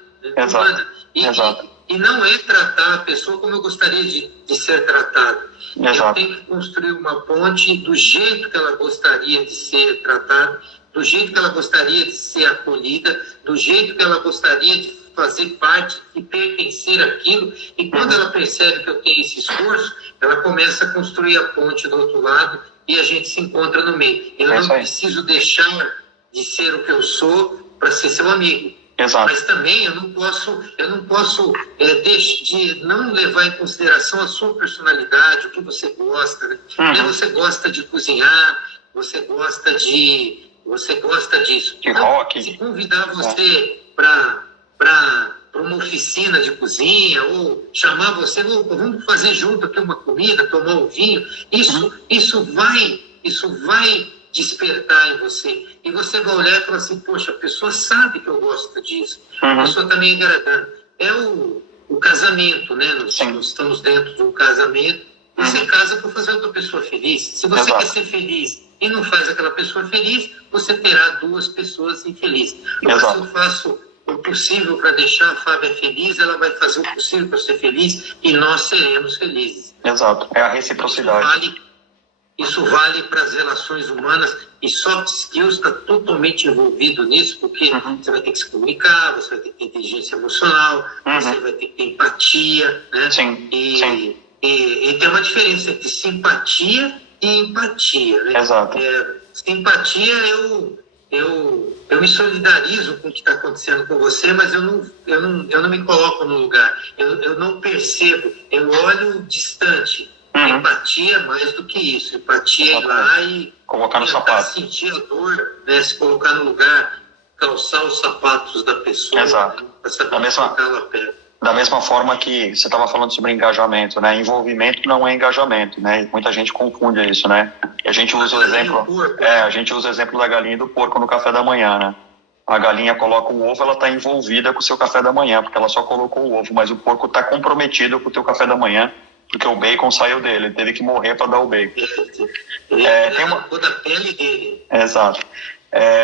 E não é tratar a pessoa como eu gostaria de ser tratado. Eu tenho que construir uma ponte do jeito que ela gostaria de ser tratada, do jeito que ela gostaria de ser acolhida, do jeito que ela gostaria de fazer parte e pertencer àquilo. E quando ela percebe que eu tenho esse esforço, ela começa a construir a ponte do outro lado e a gente se encontra no meio. Eu não preciso deixar de ser o que eu sou para ser seu amigo. Mas também eu não posso de não levar em consideração a sua personalidade, o que você gosta, né? Você gosta de cozinhar, você gosta disso. De rock. Se convidar você para uma oficina de cozinha, ou chamar você, vamos fazer junto aqui uma comida, tomar um vinho, isso vai despertar em você. E você vai olhar e falar assim, poxa, a pessoa sabe que eu gosto disso. A pessoa está me agradando. É o casamento, né? Nós estamos dentro de um casamento. Você casa para fazer outra pessoa feliz. Se você quer ser feliz e não faz aquela pessoa feliz, você terá duas pessoas infelizes. Mas se eu faço o possível para deixar a Fábia feliz, ela vai fazer o possível para ser feliz e nós seremos felizes. Exato. É a reciprocidade. Isso vale para as relações humanas, e soft skills está totalmente envolvido nisso, porque você vai ter que se comunicar, você vai ter que ter inteligência emocional, você vai ter que ter empatia, né? E tem uma diferença entre simpatia e empatia, né? Exato. Simpatia, eu me solidarizo com o que está acontecendo com você, mas eu não me coloco no lugar, eu não percebo, eu olho distante. Empatia é mais do que isso. Empatia é ir lá e colocar no sapato, sentir a dor, né? Se colocar no lugar, calçar os sapatos da pessoa. Exato. Né? Para saber colocar ela perto. Da mesma forma que você estava falando sobre engajamento, né? Envolvimento não é engajamento, né? Muita gente confunde isso, né? E a gente usa o exemplo, a gente usa o exemplo da galinha e do porco no café da manhã, né? A galinha coloca o ovo, ela está envolvida com o seu café da manhã, porque ela só colocou o ovo, mas o porco está comprometido com o teu café da manhã, porque o bacon saiu dele, ele teve que morrer para dar o bacon. Tem uma da pele dele. Exato.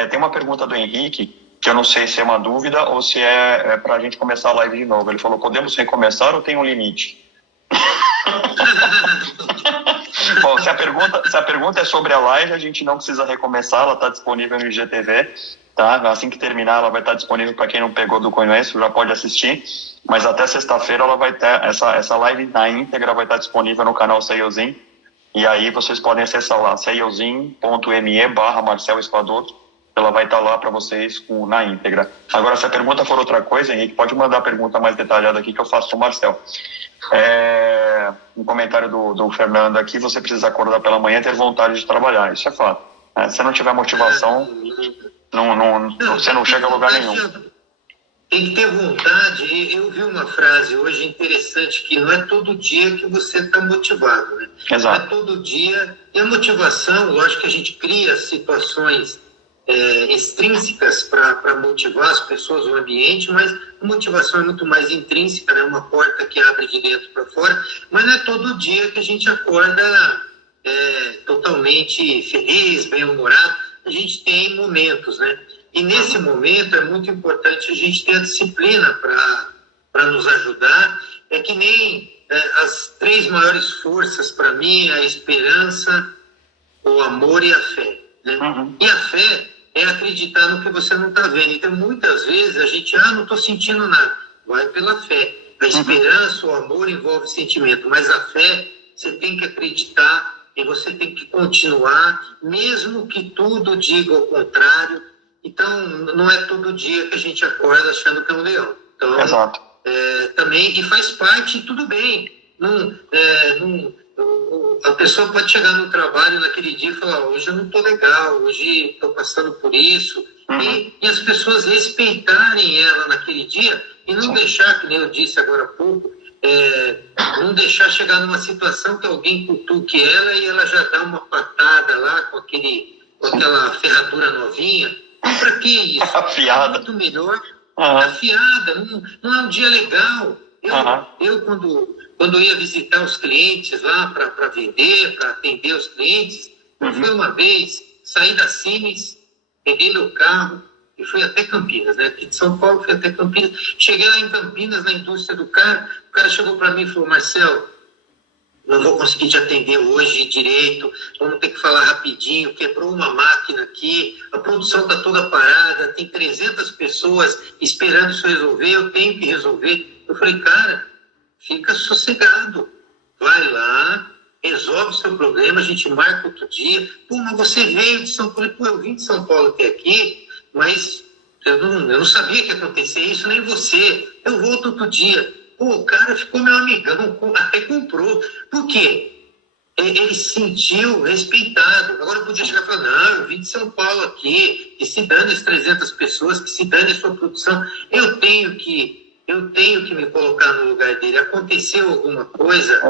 Tem uma pergunta do Henrique, que eu não sei se é uma dúvida ou se é para a gente começar a live de novo. Ele falou, podemos recomeçar ou tem um limite? Bom, se a pergunta é sobre a live, a gente não precisa recomeçar, ela está disponível no IGTV, tá? Assim que terminar, ela vai estar disponível para quem não pegou do Conheço, já pode assistir, mas até sexta-feira ela vai ter, essa live na íntegra vai estar disponível no canal Seiozinho, e aí vocês podem acessar lá, seiozinho.me/Marcel Espadoto, ela vai estar lá para vocês na íntegra. Agora, se a pergunta for outra coisa, Henrique, pode mandar a pergunta mais detalhada aqui que eu faço com o Marcel. Um comentário do Fernando aqui, você precisa acordar pela manhã e ter vontade de trabalhar, isso é fato. Se você não tiver motivação, você não chega a lugar nenhum. Tem que ter vontade. Eu vi uma frase hoje interessante, que não é todo dia que você está motivado, né? Exato. Não é todo dia. E a motivação, lógico que a gente cria situações extrínsecas para motivar as pessoas, o ambiente, mas a motivação é muito mais intrínseca, né? Uma porta que abre de dentro para fora, mas não é todo dia que a gente acorda totalmente feliz, bem-humorado. A gente tem momentos, né? E nesse momento é muito importante a gente ter a disciplina para nos ajudar. É que nem as três maiores forças para mim, a esperança, o amor e a fé, né? E a fé é acreditar no que você não está vendo. Então, muitas vezes a gente, não estou sentindo nada. Vai pela fé. A esperança, o amor envolve sentimento, mas a fé, você tem que acreditar e você tem que continuar, mesmo que tudo diga o contrário. Então, não é todo dia que a gente acorda achando que é um leão. Então, Exato. Também, e faz parte, tudo bem. A pessoa pode chegar no trabalho naquele dia e falar, hoje eu não estou legal, hoje estou passando por isso. E as pessoas respeitarem ela naquele dia e não deixar, que nem eu disse agora há pouco, não deixar chegar numa situação que alguém cutuque ela e ela já dá uma patada lá com aquela ferradura novinha. Para que isso? Afiada. É muito melhor. Afiada, não é um dia legal. Eu quando ia visitar os clientes lá para vender, para atender os clientes, eu fui uma vez, saí da Siemens, peguei meu carro e fui até Campinas, né? Aqui de São Paulo, fui até Campinas. Cheguei lá em Campinas, na indústria do carro, o cara chegou para mim e falou, Marcelo, não vou conseguir te atender hoje direito, vamos ter que falar rapidinho, quebrou uma máquina aqui, a produção está toda parada, tem 300 pessoas esperando isso resolver, eu tenho que resolver. Eu falei, cara, fica sossegado, vai lá, resolve o seu problema, a gente marca outro dia. Pô, mas você veio de São Paulo. Pô, eu vim de São Paulo até aqui, mas eu não sabia que ia acontecer isso, nem você. Eu volto outro dia. Pô, o cara ficou meu amigão, até comprou. Por quê? Ele se sentiu respeitado. Agora eu podia chegar e falar, não, eu vim de São Paulo aqui, que se dane as 300 pessoas, que se dane a sua produção. Eu tenho que me colocar no lugar dele. Aconteceu alguma coisa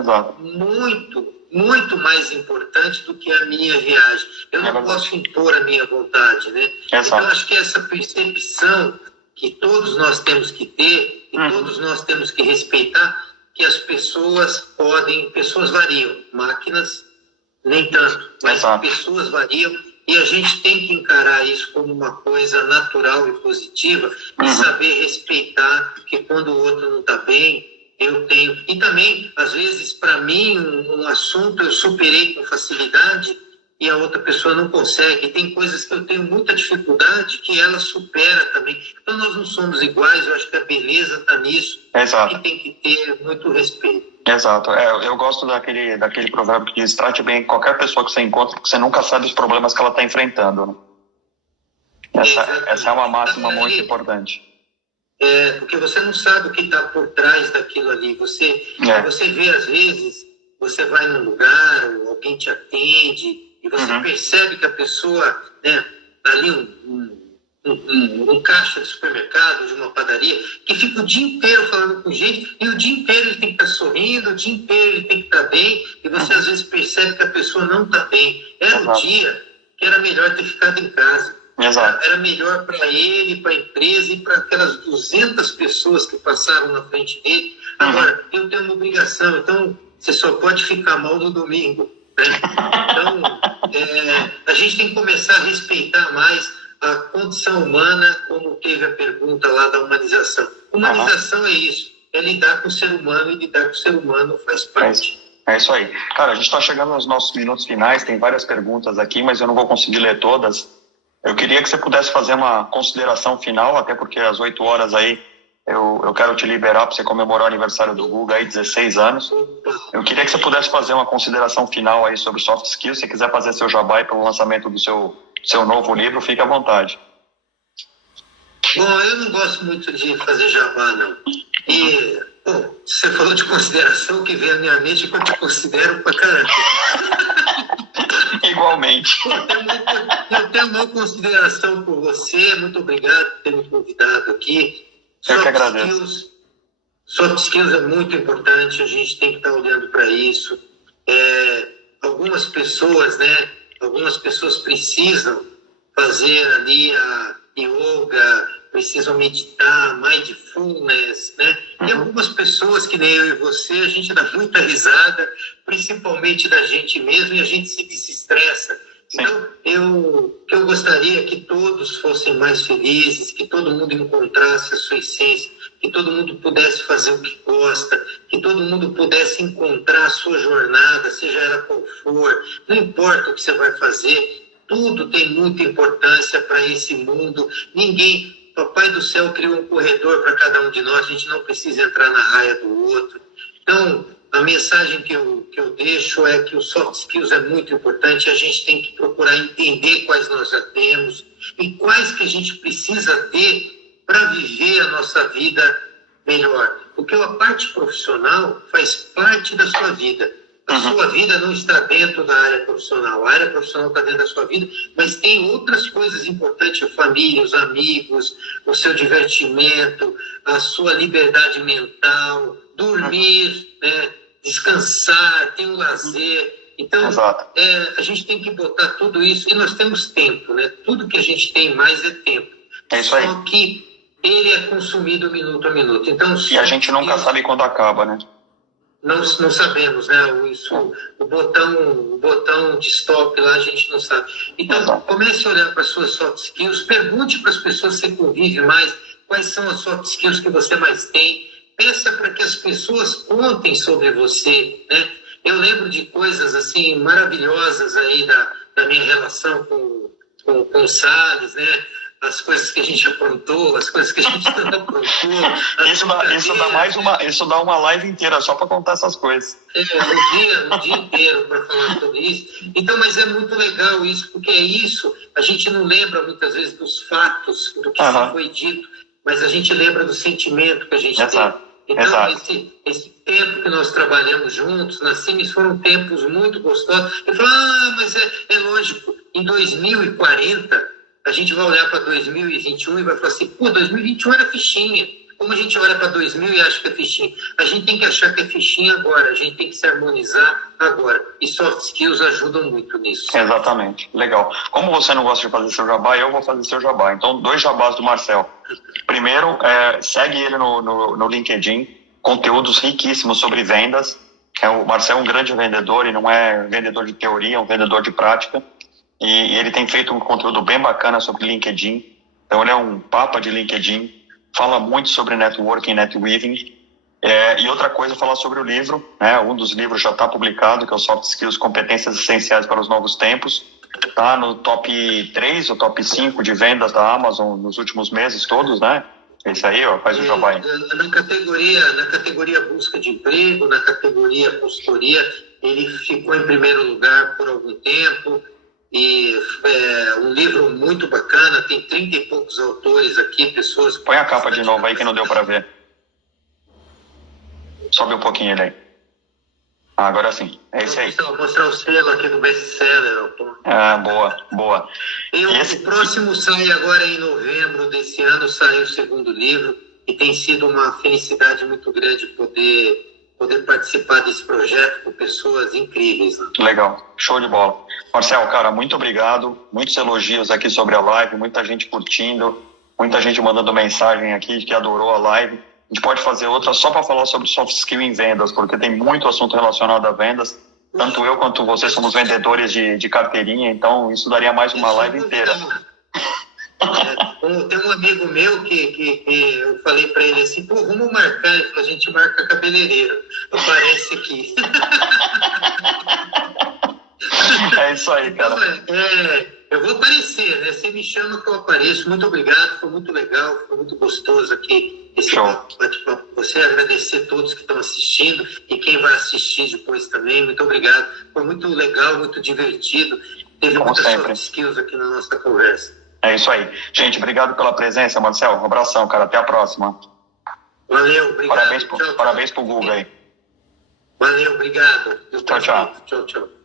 muito mais importante do que a minha viagem. Eu não posso impor a minha vontade, né? Então, acho que essa percepção que todos nós temos que ter e todos nós temos que respeitar, que as pessoas variam, máquinas nem tanto, mas pessoas variam e a gente tem que encarar isso como uma coisa natural e positiva e saber respeitar que quando o outro não está bem, eu tenho. E também, às vezes, para mim, um assunto eu superei com facilidade e a outra pessoa não consegue. E tem coisas que eu tenho muita dificuldade que ela supera também. Então, nós não somos iguais, eu acho que a beleza está nisso. E tem que ter muito respeito. Exato. Eu gosto daquele provérbio que diz, trate bem qualquer pessoa que você encontra, porque você nunca sabe os problemas que ela está enfrentando. Né? Essa é uma máxima muito importante. Porque você não sabe o que está por trás daquilo ali. Você vê, às vezes, você vai num lugar, ou alguém te atende, e você percebe que a pessoa, né, ali um caixa de supermercado, de uma padaria, que fica o dia inteiro falando com gente, e o dia inteiro ele tem que estar sorrindo, o dia inteiro ele tem que estar bem, e você às vezes percebe que a pessoa não está bem. Era o dia que era melhor ter ficado em casa. Era melhor para ele, para a empresa e para aquelas 200 pessoas que passaram na frente dele. Agora, eu tenho uma obrigação, então você só pode ficar mal no domingo. Né? Então, a gente tem que começar a respeitar mais a condição humana, como teve a pergunta lá da humanização. Humanização é isso, é lidar com o ser humano, e lidar com o ser humano faz parte. É isso aí. Cara, a gente está chegando nos nossos minutos finais, tem várias perguntas aqui, mas eu não vou conseguir ler todas. Eu queria que você pudesse fazer uma consideração final, até porque às 8 horas aí eu quero te liberar para você comemorar o aniversário do Guga aí, 16 anos. Eu queria que você pudesse fazer uma consideração final aí sobre soft skills. Se quiser fazer seu jabá pelo lançamento do seu novo livro, fique à vontade. Bom, eu não gosto muito de fazer jabá, não. E, você falou de consideração, que veio à minha mente que eu te considero pra caramba. Igualmente. Eu tenho uma consideração por você. Muito obrigado por ter me convidado aqui. Eu que agradeço. Soft skills é muito importante, a gente tem que estar olhando para isso. Algumas pessoas precisam fazer ali a yoga, precisam meditar, mindfulness, né? E algumas pessoas, que nem eu e você, a gente dá muita risada, principalmente da gente mesmo, e a gente se desestressa. Então, eu gostaria que todos fossem mais felizes, que todo mundo encontrasse a sua essência, que todo mundo pudesse fazer o que gosta, que todo mundo pudesse encontrar a sua jornada, seja ela qual for, não importa o que você vai fazer, tudo tem muita importância para esse mundo. Papai do céu criou um corredor para cada um de nós, a gente não precisa entrar na raia do outro. Então, a mensagem que eu deixo é que o soft skills é muito importante, a gente tem que procurar entender quais nós já temos e quais que a gente precisa ter para viver a nossa vida melhor. Porque a parte profissional faz parte da sua vida. A sua vida não está dentro da área profissional. A área profissional está dentro da sua vida, mas tem outras coisas importantes, a família, os amigos, o seu divertimento, a sua liberdade mental, dormir, né, descansar, ter um lazer. Então, a gente tem que botar tudo isso, e nós temos tempo, né? Tudo que a gente tem mais é tempo. É isso aí. Só que ele é consumido minuto a minuto. Então, e a gente nunca sabe quando acaba, né? Não sabemos, né? O botão de stop lá a gente não sabe. Então, comece a olhar para as suas soft skills, pergunte para as pessoas que você convive mais quais são as soft skills que você mais tem, peça para que as pessoas contem sobre você, né? Eu lembro de coisas assim maravilhosas aí da minha relação com o Salles, né? As coisas que a gente aprontou, as coisas que a gente não aprontou. Isso dá uma live inteira só para contar essas coisas. O dia inteiro para falar sobre isso. Então, mas é muito legal isso, porque é isso, a gente não lembra muitas vezes dos fatos, do que foi dito, mas a gente lembra do sentimento que a gente tem. Então, esse tempo que nós trabalhamos juntos, na CIMES, foram tempos muito gostosos. Eu falo, mas é lógico, em 2040, a gente vai olhar para 2021 e vai falar assim, 2021 era fichinha. Como a gente olha para 2000 e acha que é fichinha? A gente tem que achar que é fichinha agora, a gente tem que se harmonizar agora. E soft skills ajudam muito nisso. Exatamente, legal. Como você não gosta de fazer seu jabá, eu vou fazer seu jabá. Então, 2 jabás do Marcel. Primeiro, segue ele no LinkedIn, conteúdos riquíssimos sobre vendas. O Marcel é um grande vendedor e não é vendedor de teoria, é um vendedor de prática. E ele tem feito um conteúdo bem bacana sobre LinkedIn. Então, ele é um papa de LinkedIn. Fala muito sobre networking, netweaving. E outra coisa, falar sobre o livro. Né? Um dos livros já está publicado, que é o Soft Skills, Competências Essenciais para os Novos Tempos. Está no top 3 ou top 5 de vendas da Amazon nos últimos meses todos, né? Esse aí, faz o jabá aí. Na categoria busca de emprego, na categoria consultoria, ele ficou em primeiro lugar por algum tempo. E um livro muito bacana, tem 30 e poucos autores aqui, pessoas... Põe a capa de novo aí que não deu para ver. Sobe um pouquinho ele aí. Agora sim, é esse aí. Vou mostrar o selo aqui do best-seller. Boa. O próximo sai agora em novembro desse ano, sai o segundo livro, e tem sido uma felicidade muito grande poder participar desse projeto com pessoas incríveis. Né? Legal, show de bola. Marcel, cara, muito obrigado. Muitos elogios aqui sobre a live, muita gente curtindo, muita gente mandando mensagem aqui que adorou a live. A gente pode fazer outra só para falar sobre soft skill em vendas, porque tem muito assunto relacionado a vendas. Tanto eu quanto você somos vendedores de carteirinha, então isso daria mais uma live inteira. Tem um amigo meu que eu falei para ele assim, vamos marcar, a gente marca cabeleireiro. Aparece aqui. É isso aí, cara. Então, eu vou aparecer, né? Você me chama que eu apareço. Muito obrigado, foi muito legal, foi muito gostoso aqui esse bate-papo. Você agradecer a todos que estão assistindo e quem vai assistir depois também. Muito obrigado. Foi muito legal, muito divertido. Teve muitas soft skills aqui na nossa conversa. É isso aí. Gente, obrigado pela presença, Marcel. Um abração, cara. Até a próxima. Valeu, obrigado. Parabéns pro Google aí. Valeu, obrigado. Tchau. Tchau.